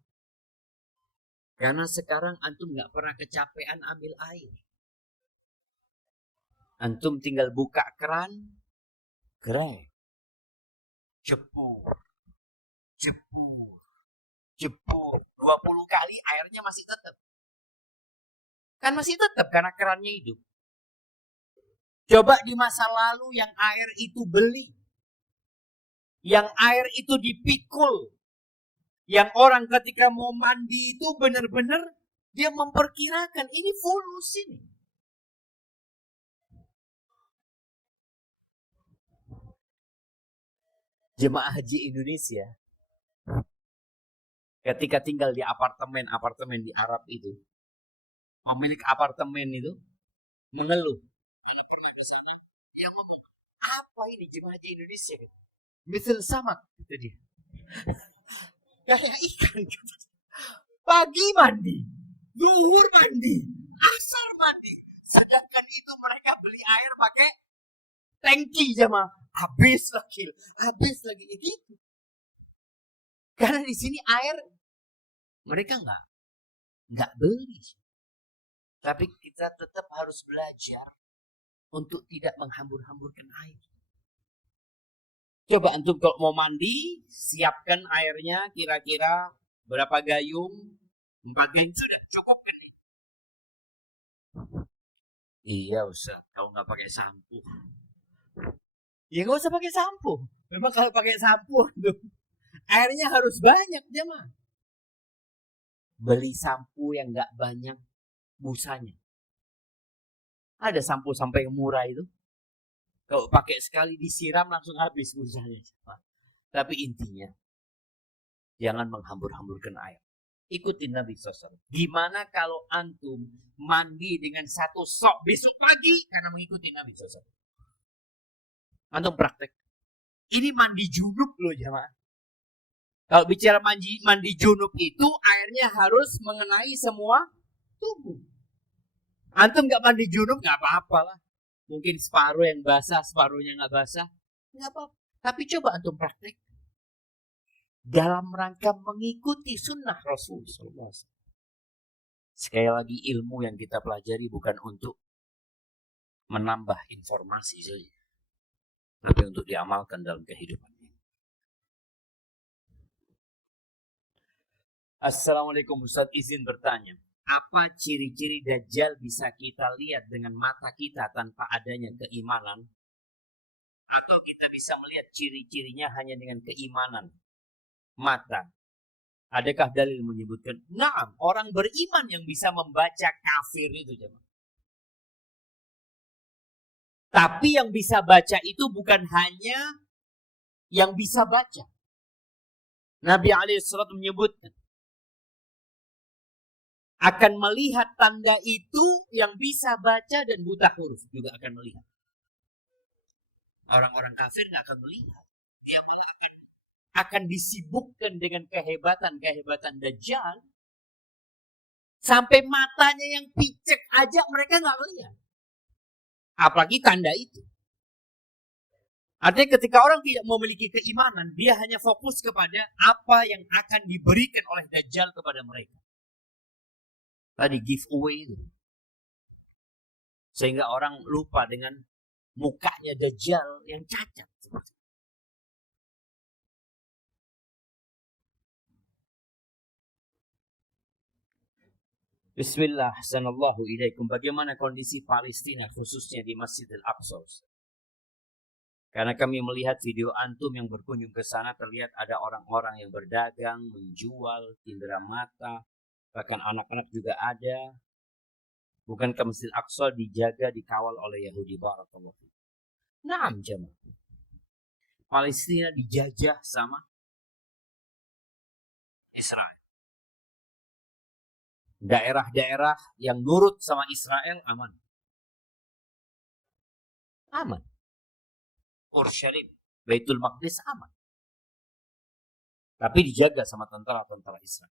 Karena sekarang antum nggak pernah kecapean ambil air. Antum tinggal buka keran, grek, jepur, 20 kali airnya masih tetap. Kan masih tetap karena kerannya hidup. Coba di masa lalu yang air itu beli. Yang air itu dipikul. Yang orang ketika mau mandi itu benar-benar dia memperkirakan ini fulus ini. Jemaah haji Indonesia ketika tinggal di apartemen di Arab itu, pemilik apartemen itu mengeluh. Dia ngomong, apa ini jemaah haji Indonesia? Misal samak, kata dia. Kayak ikan. Pagi mandi, zuhur mandi, asar mandi. Sedangkan itu mereka beli air pakai tangki jemaah. Habis lagi gitu. Karena di sini air mereka nggak beli. Tapi kita tetap harus belajar untuk tidak menghambur-hamburkan air. Coba antum kalau mau mandi, siapkan airnya kira-kira berapa gayung? 4 gayung sudah cukup kan? Iya Ustaz, kalau nggak pakai sampo. Ya nggak usah pakai sampo. Memang kalau pakai sampo, airnya harus banyak jemaah. Beli sampo yang nggak banyak busanya. Ada sampo-sampo yang murah itu. Kalau pakai sekali disiram langsung habis busanya. Tapi intinya, jangan menghambur-hamburkan air. Ikutin Nabi SAW. Gimana kalau antum mandi dengan satu sok besok pagi karena mengikuti Nabi SAW. Antum praktek. Ini mandi junub loh jemaah. Kalau bicara mandi junub itu airnya harus mengenai semua tubuh. Antum nggak mandi junub nggak apa-apa lah. Mungkin separuh yang basah, separuhnya nggak basah. Nggak apa-apa. Tapi coba antum praktek. Dalam rangka mengikuti sunnah Rasul SAW. Sekali lagi ilmu yang kita pelajari bukan untuk menambah informasi saja. Tapi untuk diamalkan dalam kehidupan ini. Assalamualaikum Ustaz, izin bertanya. Apa ciri-ciri Dajjal bisa kita lihat dengan mata kita tanpa adanya keimanan? Atau kita bisa melihat ciri-cirinya hanya dengan keimanan mata? Adakah dalil menyebutkan? Naam, orang beriman yang bisa membaca kafir itu. Tapi yang bisa baca itu bukan hanya yang bisa baca. Nabi alaihissalam menyebutkan akan melihat tanda itu yang bisa baca dan buta huruf juga akan melihat. Orang-orang kafir nggak akan melihat. Dia malah akan disibukkan dengan kehebatan Dajjal. Sampai matanya yang picek aja mereka nggak melihat. Apalagi tanda itu. Artinya ketika orang tidak memiliki keimanan, dia hanya fokus kepada apa yang akan diberikan oleh Dajjal kepada mereka. Tadi giveaway itu. Sehingga orang lupa dengan mukanya Dajjal yang cacat. Bismillah, sanallahu ilaikum. Bagaimana kondisi Palestina khususnya di Masjidil Aqsa? Karena kami melihat video antum yang berkunjung ke sana, terlihat ada orang-orang yang berdagang, menjual, cindera mata, bahkan anak-anak juga ada. Bukankah Masjid Aqsa dijaga, dikawal oleh Yahudi? Barakallahu fiik. Naam jemaah. Palestina dijajah sama Israel. Daerah-daerah yang nurut sama Israel aman. Aman. Urshalim, Baitul Maqdis aman. Tapi dijaga sama tentara-tentara Israel.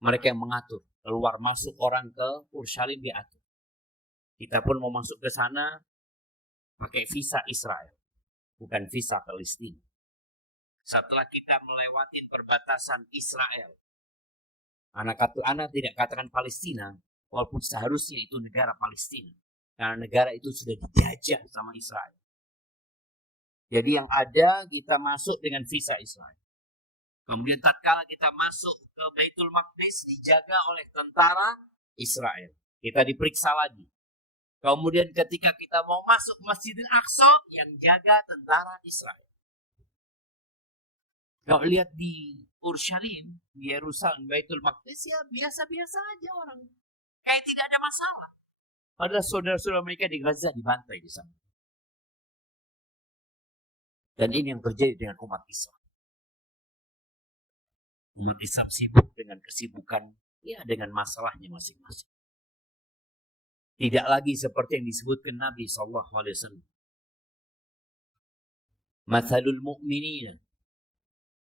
Mereka yang mengatur keluar masuk orang ke Urshalim diatur. Kita pun mau masuk ke sana pakai visa Israel, bukan visa Palestina. Setelah kita melewati perbatasan Israel, anak tidak katakan Palestina, walaupun seharusnya itu negara Palestina, karena negara itu sudah dijajah sama Israel. Jadi yang ada kita masuk dengan visa Israel. Kemudian tatkala kita masuk ke Baitul Maqdis dijaga oleh tentara Israel. Kita diperiksa lagi. Kemudian ketika kita mau masuk Masjidil Aqsa yang jaga tentara Israel. Kalau lihat di Urshalim, di Yerusalem, Baitul Maqdis ya biasa-biasa aja orang. Kayak tidak ada masalah. Padahal saudara-saudara mereka di Gaza dibantai di sana. Dan ini yang terjadi dengan umat Islam. Umat Islam sibuk dengan kesibukan, ya dengan masalahnya masing-masing. Tidak lagi seperti yang disebutkan Nabi SAW. Mathalul mu'minina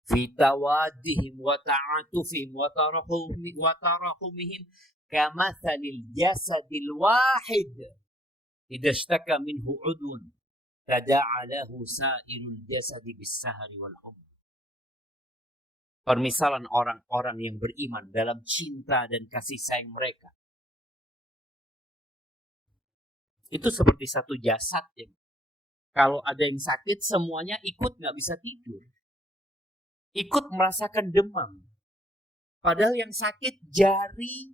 fi tawaddihim wa ta'atufihim wa tarahumihim kamathalil jasadil wahid idza ishtaka minhu udwun tada'a lahu sa'irul jasadi bis-sahri wal humma. Permisalan orang-orang yang beriman dalam cinta dan kasih sayang mereka. Itu seperti satu jasad ya. Kalau ada yang sakit, semuanya ikut nggak bisa tidur. Ikut merasakan demam. Padahal yang sakit jari,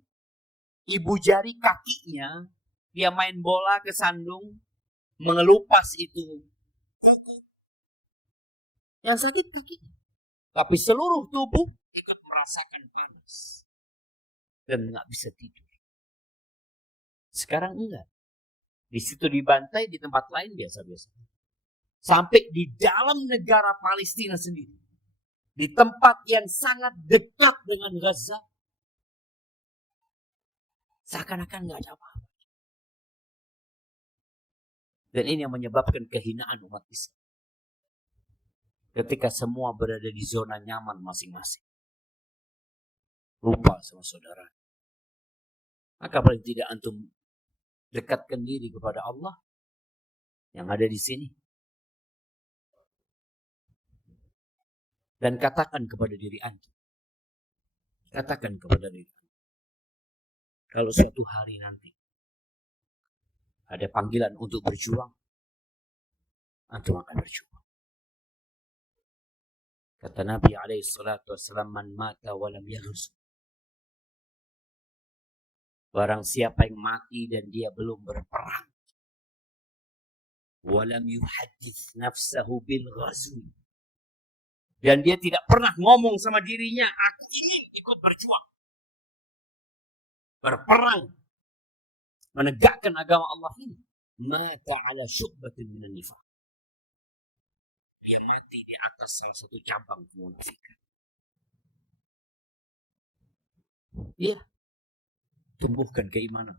ibu jari kakinya, dia main bola ke sandung, mengelupas itu kuku. Yang sakit kakinya. Tapi seluruh tubuh ikut merasakan panas. Dan nggak bisa tidur. Sekarang enggak. Di situ dibantai, di tempat lain biasa-biasa. Sampai di dalam negara Palestina sendiri. Di tempat yang sangat dekat dengan Gaza. Seakan-akan nggak ada apa-apa. Dan ini yang menyebabkan kehinaan umat Islam. Ketika semua berada di zona nyaman masing-masing. Lupa sama saudara. Maka paling tidak antum dekatkan diri kepada Allah yang ada di sini. Dan katakan kepada diri antum. Katakan kepada diri antum. Kalau suatu hari nanti ada panggilan untuk berjuang, antum akan berjuang. Kata Nabi SAW, man mata walam yaghzu. Barang siapa yang mati dan dia belum berperang. Walam yuhaddits nafsahu bil ghazwi. Dan dia tidak pernah ngomong sama dirinya, aku ingin ikut berjuang. Berperang. Menegakkan agama Allah ini. Mata ala syu'batin minan nifaq. Dia mati di atas salah satu cabang kemunafikan. Iya. Tumbuhkan keimanan.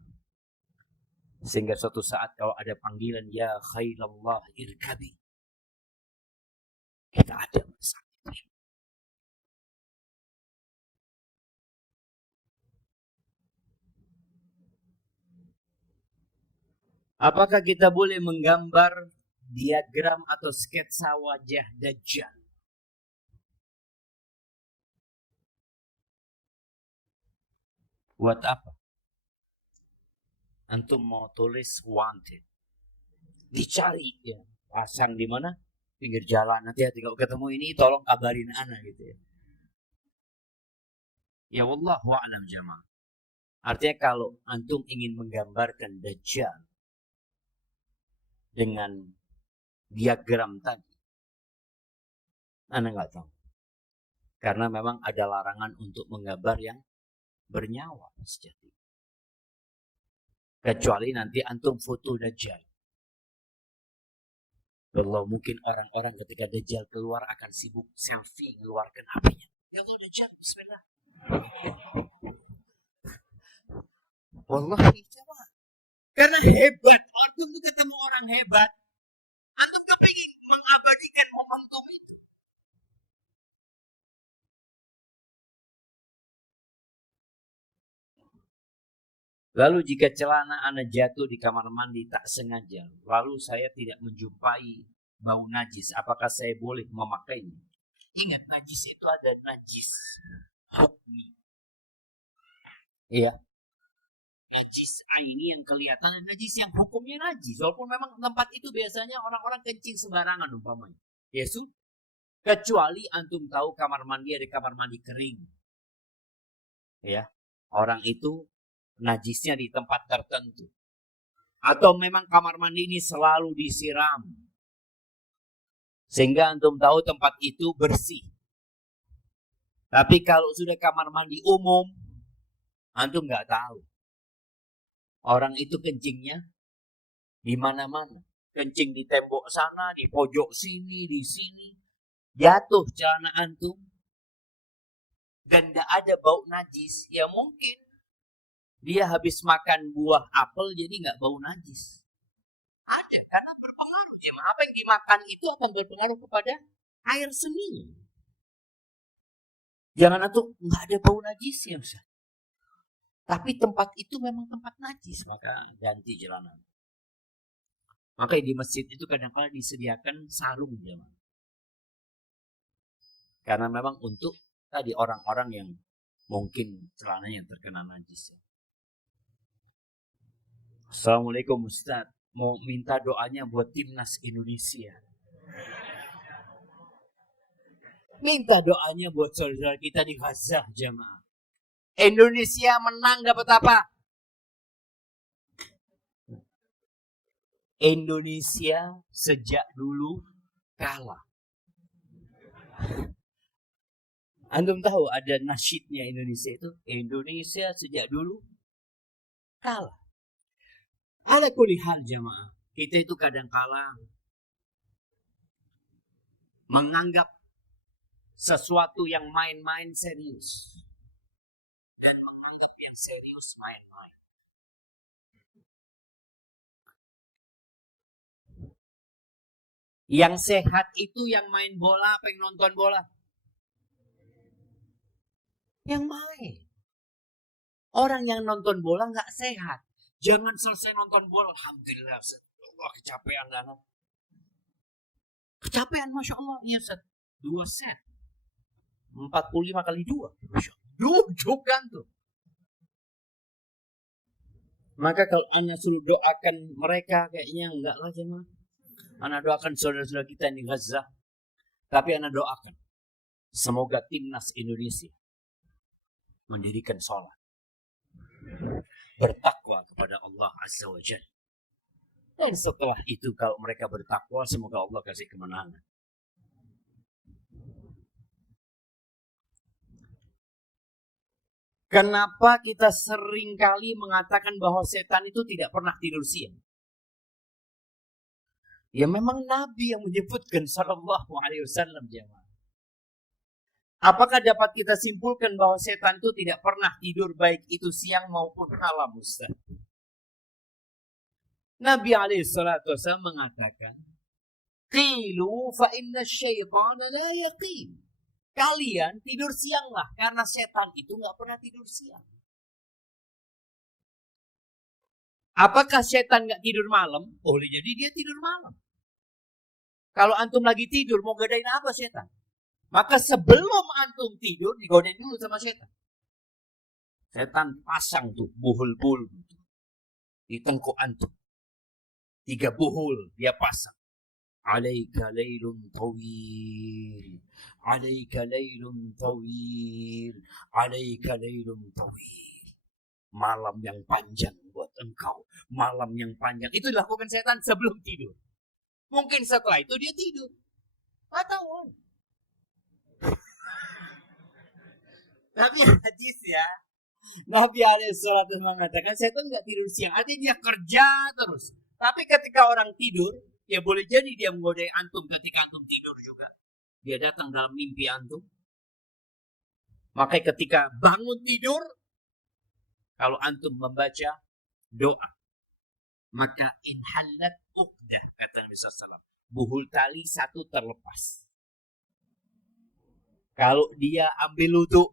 Sehingga suatu saat kalau ada panggilan, ya khailallah irkabi. Kita ada bersama. Apakah kita boleh menggambar diagram atau sketsa wajah Dajjal? Buat apa? Antum mau tulis wanted. Dicari ya. Pasang di mana? Pinggir jalan. Hati-hati kalau ketemu ini tolong kabarin ana gitu ya. Ya wallahu a'lam jamaah. Artinya kalau antum ingin menggambarkan Dajjal dengan diagram tadi, ana nggak tahu. Karena memang ada larangan untuk menggambar yang bernyawa sejati. Kecuali nanti antum foto Dajjal. Allah, mungkin orang-orang ketika Dajjal keluar akan sibuk selfie mengeluarkan HP-nya. Ya Allah, Dajjal, bismillah. Wallahi coba. Karena hebat. Antum tuh ketemu orang hebat. Antum kepingin mengabadikan momentum itu. Lalu jika celana Anda jatuh di kamar mandi tak sengaja, lalu saya tidak menjumpai bau najis, apakah saya boleh memakainya? Ingat, najis itu ada najis hukmi. Iya. Najis aini yang kelihatan dan najis yang hukumnya najis. Walaupun memang tempat itu biasanya orang-orang kencing sembarangan umpamanya. Ya sudah. Kecuali antum tahu kamar mandi ada kamar mandi kering. Ya. Orang itu najisnya di tempat tertentu. Atau memang kamar mandi ini selalu disiram. Sehingga antum tahu tempat itu bersih. Tapi kalau sudah kamar mandi umum, antum nggak tahu. Orang itu kencingnya di mana-mana. Kencing di tembok sana, di pojok sini, di sini. Jatuh celana antum. Dan nggak ada bau najis. Ya mungkin dia habis makan buah apel jadi nggak bau najis. Ada, karena berpengaruh. Apa yang dimakan itu akan berpengaruh kepada air seni. Jangan antum nggak ada bau najis ya Ustaz. Tapi tempat itu memang tempat najis, maka ganti celana. Maka di masjid itu kadang-kadang disediakan sarung jemaah. Karena memang untuk Tadi orang-orang yang mungkin celananya terkena najis. Assalamualaikum Ustaz, mau minta doanya buat timnas Indonesia. Minta doanya buat saudara kita di Gaza, jemaah. Indonesia menang dapat apa? Indonesia sejak dulu kalah. Antum tahu ada nasyidnya Indonesia itu? Indonesia sejak dulu kalah. Ala kulli hal jemaah. Kita itu kadang kala menganggap sesuatu yang main-main serius. Dan menganggap yang serius main-main. Yang sehat itu yang main bola apa yang nonton bola? Yang main. Orang yang nonton bola nggak sehat. Jangan selesai nonton bola. Alhamdulillah, Ustaz. Allah, kecapean lah. Kecapean, Masya Allah. Ya, Ustaz. 2 set. 45 kali 2. Duduk kan tuh. Maka kalau Anda suruh doakan mereka, kayaknya enggak lah jemaah. Anda doakan saudara-saudara kita di Gaza. Tapi Anda doakan. Semoga timnas Indonesia mendirikan sholat. Bertakwa kepada Allah Azza wa Jalla. Dan setelah itu kalau mereka bertakwa, semoga Allah kasih kemenangan. Kenapa kita seringkali mengatakan bahwa setan itu tidak pernah tidur siang? Ya memang Nabi yang menyebutkan sallallahu alaihi wasallam jemaah. Apakah dapat kita simpulkan bahwa setan itu tidak pernah tidur baik itu siang maupun malam, Ustaz? Nabi alaihi salatu wasallam mengatakan, "Qilu fa inna syaitana la yaqim." Kalian tidur sianglah karena setan itu nggak pernah tidur siang. Apakah setan nggak tidur malam? Boleh jadi dia tidur malam. Kalau antum lagi tidur mau godain apa setan? Maka sebelum antum tidur digodain dulu sama setan. Setan pasang tuh buhul-buhul di tengkuk antum. 3 buhul dia pasang. Alaika laylun tawil. Alaika laylun tawil. Alaika laylun tawil. Malam yang panjang buat engkau. Malam yang panjang. Itu dilakukan setan sebelum tidur. Mungkin setelah itu dia tidur. Nggak tahu. Tapi hadis ya. Nabi alaihissalatu mengatakan setan nggak tidur siang. Artinya dia kerja terus. Tapi ketika orang tidur, ya boleh jadi dia menggodai antum ketika antum tidur juga. Dia datang dalam mimpi antum. Maka ketika bangun tidur, kalau antum membaca doa, maka inhalat uqdah, kata Nabi SAW. Buhul tali satu terlepas. Kalau dia ambil wudu,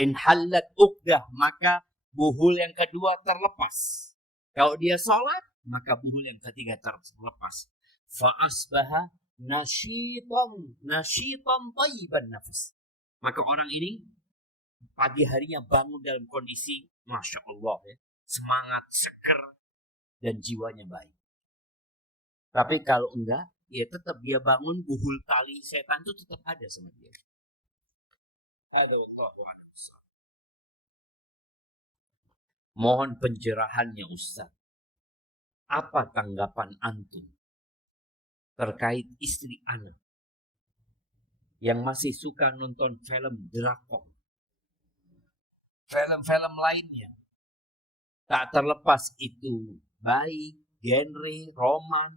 inhalat uqdah, maka buhul yang kedua terlepas. Kalau dia sholat, maka buhul yang ketiga terlepas. Fa'asbaha nasyitan tayyiban nafas. Maka orang ini pagi harinya bangun dalam kondisi Masya Allah ya, semangat, seger, dan jiwanya baik. Tapi kalau enggak, ya tetap dia bangun buhul tali setan itu tetap ada sama dia. Mohon pencerahannya Ustaz. Apa tanggapan antum terkait istri anak yang masih suka nonton film drakor, film-film lainnya, tak terlepas itu baik, genre, roman,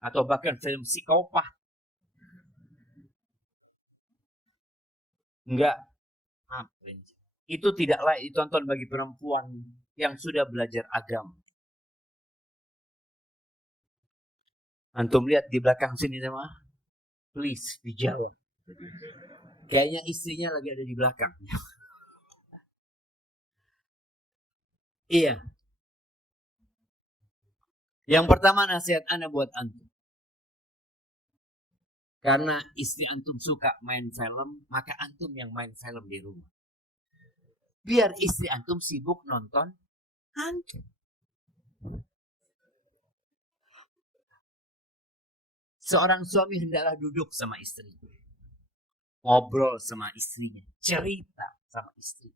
atau bahkan film psikopat? Enggak. Itu tidak layak ditonton bagi perempuan yang sudah belajar agama. Antum lihat di belakang sini sama, please dijawab. Kayaknya istrinya lagi ada di belakang. Iya. Yang pertama nasihat ana buat antum. Karena istri antum suka main film, maka antum yang main film di rumah. Biar istri antum sibuk nonton antum. Seorang suami hendaklah duduk sama istrinya. Ngobrol sama istrinya. Cerita sama istri.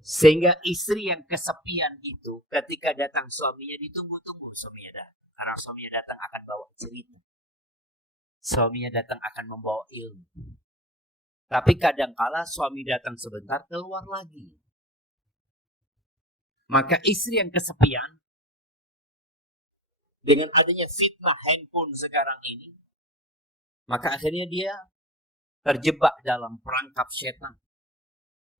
Sehingga istri yang kesepian itu ketika datang suaminya ditunggu-tunggu suaminya datang. Karena suaminya datang akan bawa cerita. Suaminya datang akan membawa ilmu. Tapi kadangkala suami datang sebentar keluar lagi. Maka istri yang kesepian dengan adanya fitnah handphone sekarang ini, maka akhirnya dia terjebak dalam perangkap setan.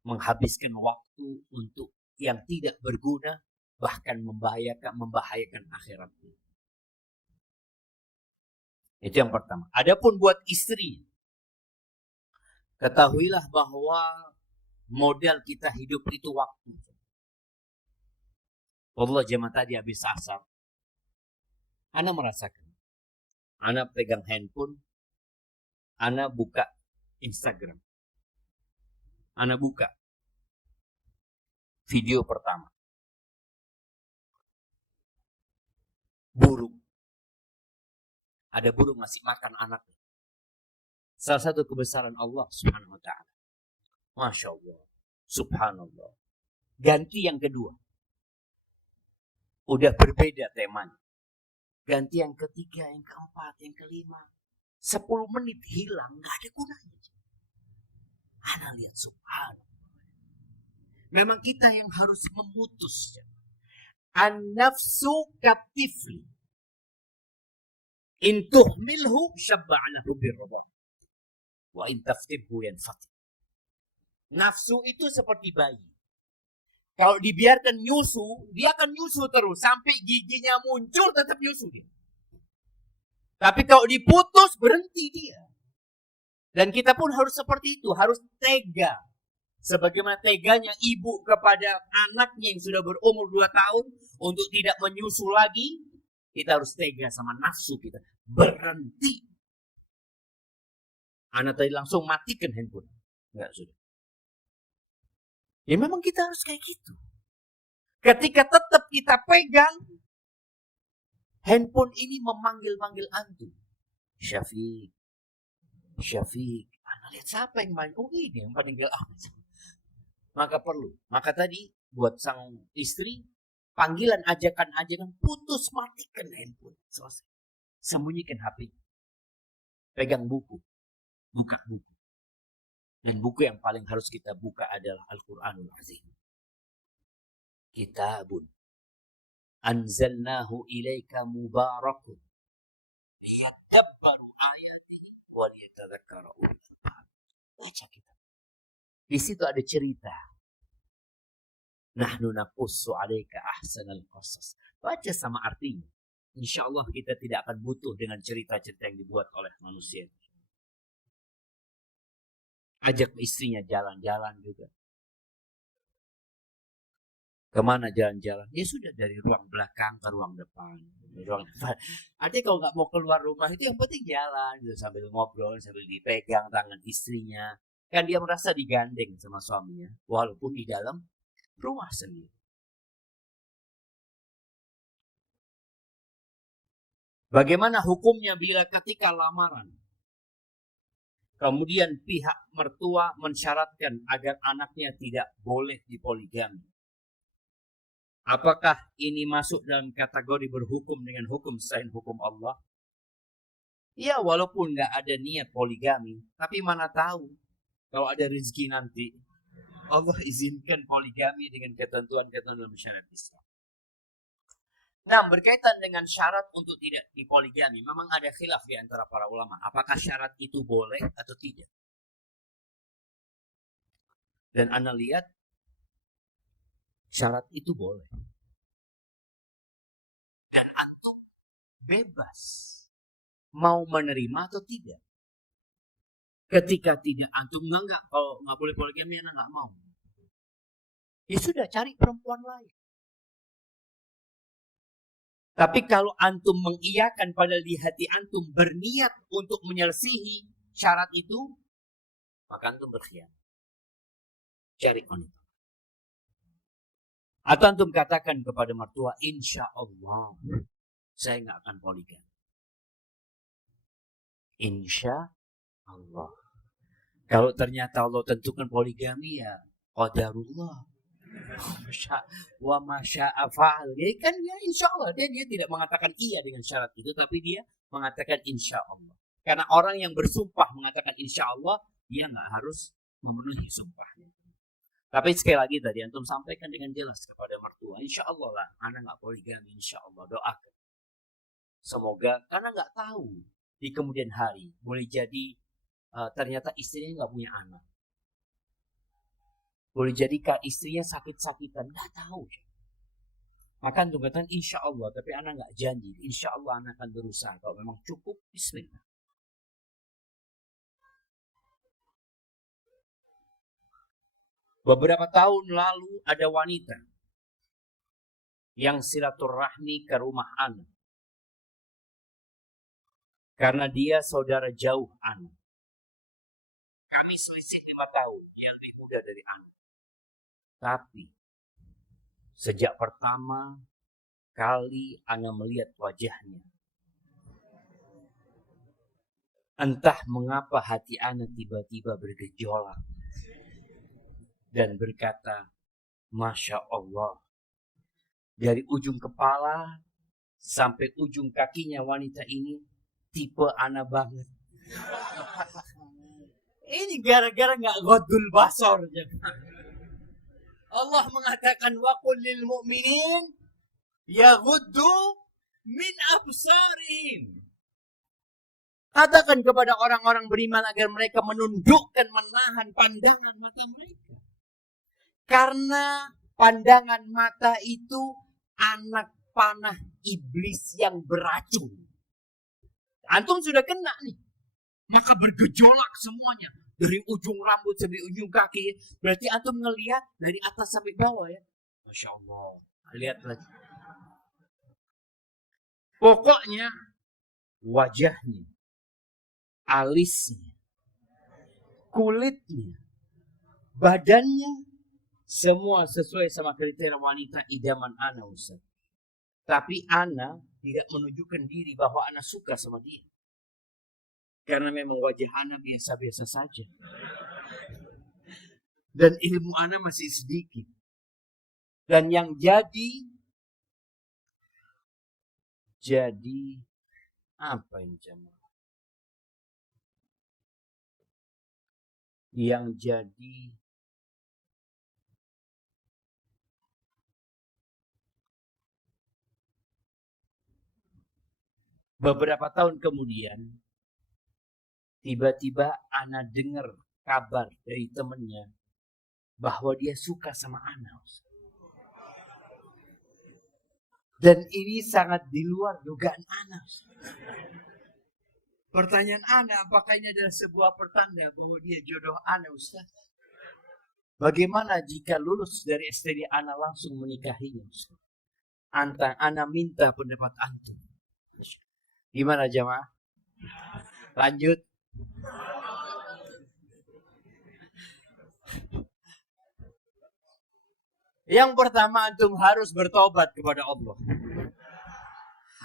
Menghabiskan waktu untuk yang tidak berguna, bahkan membahayakan akhiratnya. Itu yang pertama. Adapun buat istri, ketahuilah bahwa modal kita hidup itu waktu. Allah jemaah tadi habis asar. Ana merasakan. Ana pegang handphone. Ana buka Instagram. Ana buka video pertama. Burung. Ada burung ngasih makan anaknya. Salah satu kebesaran Allah subhanahu wa ta'ala. Masya Allah. Subhanallah. Ganti yang kedua. Udah berbeda temanya. Ganti yang ketiga, yang keempat, yang kelima. 10 menit hilang, gak ada gunanya. Ana lihat subhanallah. Memang kita yang harus memutus. An-nafsu katifli. In tuhmilhu syabba'alahu birradah. Wa in taftibhu yanfatih. Nafsu itu seperti bayi. Kalau dibiarkan nyusu, dia akan nyusu terus. Sampai giginya muncul, tetap nyusu dia. Tapi kalau diputus, berhenti dia. Dan kita pun harus seperti itu. Harus tega. Sebagaimana teganya ibu kepada anaknya yang sudah berumur 2 tahun. Untuk tidak menyusu lagi. Kita harus tega sama nafsu kita. Berhenti. Anak tadi langsung matikan handphone. Enggak, sudah. Ya memang kita harus kayak gitu. Ketika tetap kita pegang, handphone ini memanggil-manggil antum. Syafiq. Syafiq. Anak lihat siapa yang main? Oh ini yang panggil aku. Maka perlu. Maka tadi buat sang istri, panggilan ajakan-ajakan putus, matikan handphone. Selesai. Sembunyikan HP. Pegang buku. Buka buku. Dan buku yang paling harus kita buka adalah Al-Quranul Azim. Kitabun. Anzalnahu ilaika mubarakun. Liyadabbaru ayatihi. Wa liyatadzakkara ulul albab. Baca kita. Di situ ada cerita. Nahnu naqussu 'alaika ahsanal qasas. Baca sama artinya. Insya Allah kita tidak akan butuh dengan cerita-cerita yang dibuat oleh manusia. Ajak istrinya jalan-jalan juga. Kemana jalan-jalan? Ya sudah, dari ruang belakang ke ruang depan. Artinya kalau nggak mau keluar rumah itu yang penting jalan. Gitu, sambil ngobrol, sambil dipegang tangan istrinya. Kan dia merasa digandeng sama suaminya. Walaupun di dalam rumah sendiri. Bagaimana hukumnya bila ketika lamaran kemudian pihak mertua mensyaratkan agar anaknya tidak boleh dipoligami? Apakah ini masuk dalam kategori berhukum dengan hukum selain hukum Allah? Ya, walaupun nggak ada niat poligami, tapi mana tahu kalau ada rezeki nanti Allah izinkan poligami dengan ketentuan-ketentuan dalam syariat Islam. Nah, berkaitan dengan syarat untuk tidak dipoligami, memang ada khilaf di antara para ulama. Apakah syarat itu boleh atau tidak? Dan Anda lihat, syarat itu boleh. Dan antum bebas mau menerima atau tidak. Ketika tidak, antum enggak, kalau nggak boleh poligami, Anda nggak mau. Ya sudah, cari perempuan lain. Tapi kalau antum mengiyakan padahal di hati antum berniat untuk menyelisihi syarat itu, maka antum berkhianat. Cari wanita. Atau antum katakan kepada mertua, insya Allah saya nggak akan poligami. Insya Allah. Kalau ternyata Allah tentukan poligami, ya qadarullah. Wa masya'a fa'al. Jadi kan ya insya Allah. Dia tidak mengatakan iya dengan syarat itu, tapi dia mengatakan insya Allah. Karena orang yang bersumpah mengatakan insya Allah, dia nggak harus memenuhi sumpahnya. Tapi sekali lagi tadi antum sampaikan dengan jelas kepada mertua, insya Allah lah, anak nggak poligami, insya Allah, doakan. Semoga, karena nggak tahu di kemudian hari boleh jadi ternyata istrinya nggak punya anak. Boleh jadi istrinya sakit-sakitan, nggak tahu. Maka antum katakan insya Allah, tapi anak nggak janji, insya Allah anak akan berusaha. Kalau memang cukup, bismillah. Beberapa tahun lalu ada wanita yang silaturahmi ke rumah anak. Karena dia saudara jauh anak. Kami selisih 5 tahun, yang lebih muda dari anak. Tapi sejak pertama kali anak melihat wajahnya, entah mengapa hati anak tiba-tiba bergejolak dan berkata, Masya Allah. Dari ujung kepala sampai ujung kakinya wanita ini tipe anak banget. Ini gara-gara gak ghodul basar. Allah mengatakan wa qul lil mu'minin yaghuddu min absarihim. Katakan kepada orang-orang beriman agar mereka menundukkan, menahan pandangan mata mereka. Karena pandangan mata itu anak panah iblis yang beracun. Antum sudah kena nih. Maka bergejolak semuanya. Dari ujung rambut sampai ujung kaki. Berarti antum ngelihat dari atas sampai bawah ya. Masya Allah. Lihat lagi. Pokoknya wajahnya, alisnya, kulitnya, badannya, semua sesuai sama kriteria wanita idaman ana, Ustaz. Tapi ana tidak menunjukkan diri bahwa ana suka sama dia. Karena memang wajah ana biasa-biasa saja. Dan ilmu ana masih sedikit. Dan yang jadi apa yang jamaah? Yang jadi beberapa tahun kemudian tiba-tiba ana dengar kabar dari temannya bahwa dia suka sama ana. Dan ini sangat di luar dugaan ana. Pertanyaan ana, apakah ini adalah sebuah pertanda bahwa dia jodoh ana, Ustaz? Bagaimana jika lulus dari STD ana langsung menikahinya, Ustaz? Ana minta pendapat antum. Gimana jamaah? Lanjut. Yang pertama antum harus bertobat kepada Allah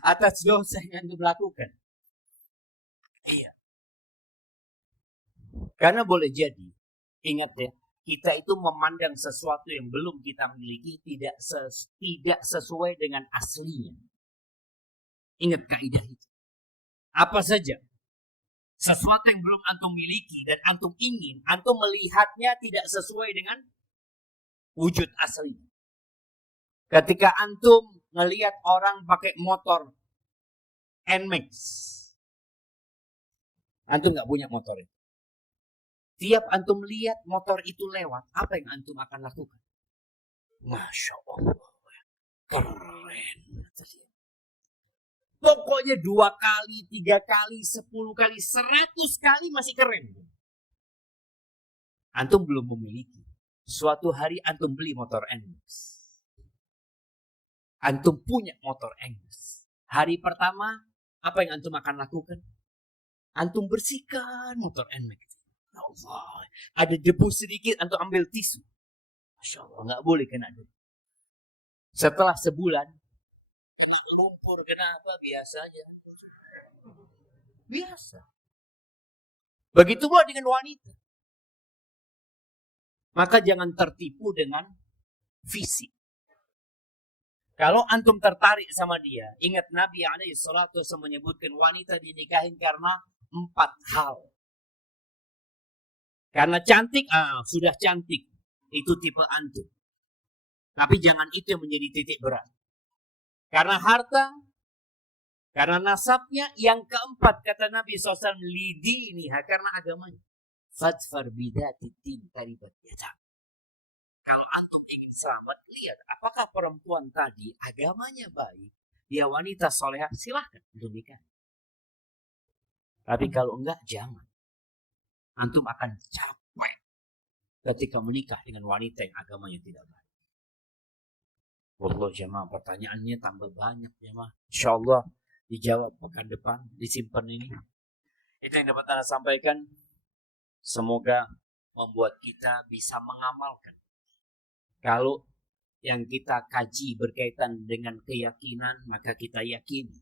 atas dosa yang antum lakukan. Iya. Karena boleh jadi, ingat ya, kita itu memandang sesuatu yang belum kita miliki tidak sesuai dengan aslinya. Ingat kaidah itu. Apa saja sesuatu yang belum antum miliki dan antum ingin, antum melihatnya tidak sesuai dengan wujud asli. Ketika antum ngelihat orang pakai motor NMAX, antum nggak punya motor itu. Tiap antum lihat motor itu lewat, apa yang antum akan lakukan? Masya Allah, keren. Pokoknya 2 kali, 3 kali, 10 kali, 100 kali masih keren. Antum belum memiliki. Suatu hari antum beli motor NMAX. Antum punya motor NMAX. Hari pertama, apa yang antum akan lakukan? Antum bersihkan motor NMAX. Ya Allah, ada debu sedikit, antum ambil tisu. Masya Allah, nggak boleh kena debu. Setelah sebulan, lumpur kenapa? Biasa aja. Biasa. Begitu pula dengan wanita. Maka jangan tertipu dengan fisik. Kalau antum tertarik sama dia, ingat Nabi SAW menyebutkan wanita dinikahin karena 4 hal. Karena cantik, sudah cantik. Itu tipe antum. Tapi jangan itu yang menjadi titik berat. Karena harta, karena nasabnya. Yang keempat, kata Nabi SAW, lidiniha, karena agamanya. Fadfar bidati din taribat yadak. Kalau antum ingin selamat, lihat apakah perempuan tadi agamanya baik, dia wanita solehah, silahkan untuk nikah. Tapi kalau enggak, jangan. Antum akan capek ketika menikah dengan wanita yang agamanya tidak baik. Wallah jemaah, pertanyaannya tambah banyak jemaah. InsyaAllah dijawab pekan depan, disimpan ini. Itu yang dapat Anda sampaikan. Semoga membuat kita bisa mengamalkan. Kalau yang kita kaji berkaitan dengan keyakinan, maka kita yakini.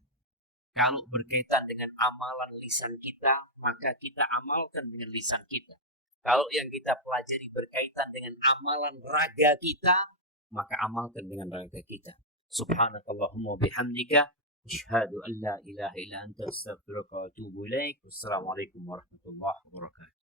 Kalau berkaitan dengan amalan lisan kita, maka kita amalkan dengan lisan kita. Kalau yang kita pelajari berkaitan dengan amalan raga kita, maka amalkan dengan raga kita. Subhanakallahumma bihamdika, asyhadu an la ilaha illa anta, astaghfiruka wa atubu ilaik. Wassalamualaikum warahmatullahi wabarakatuh.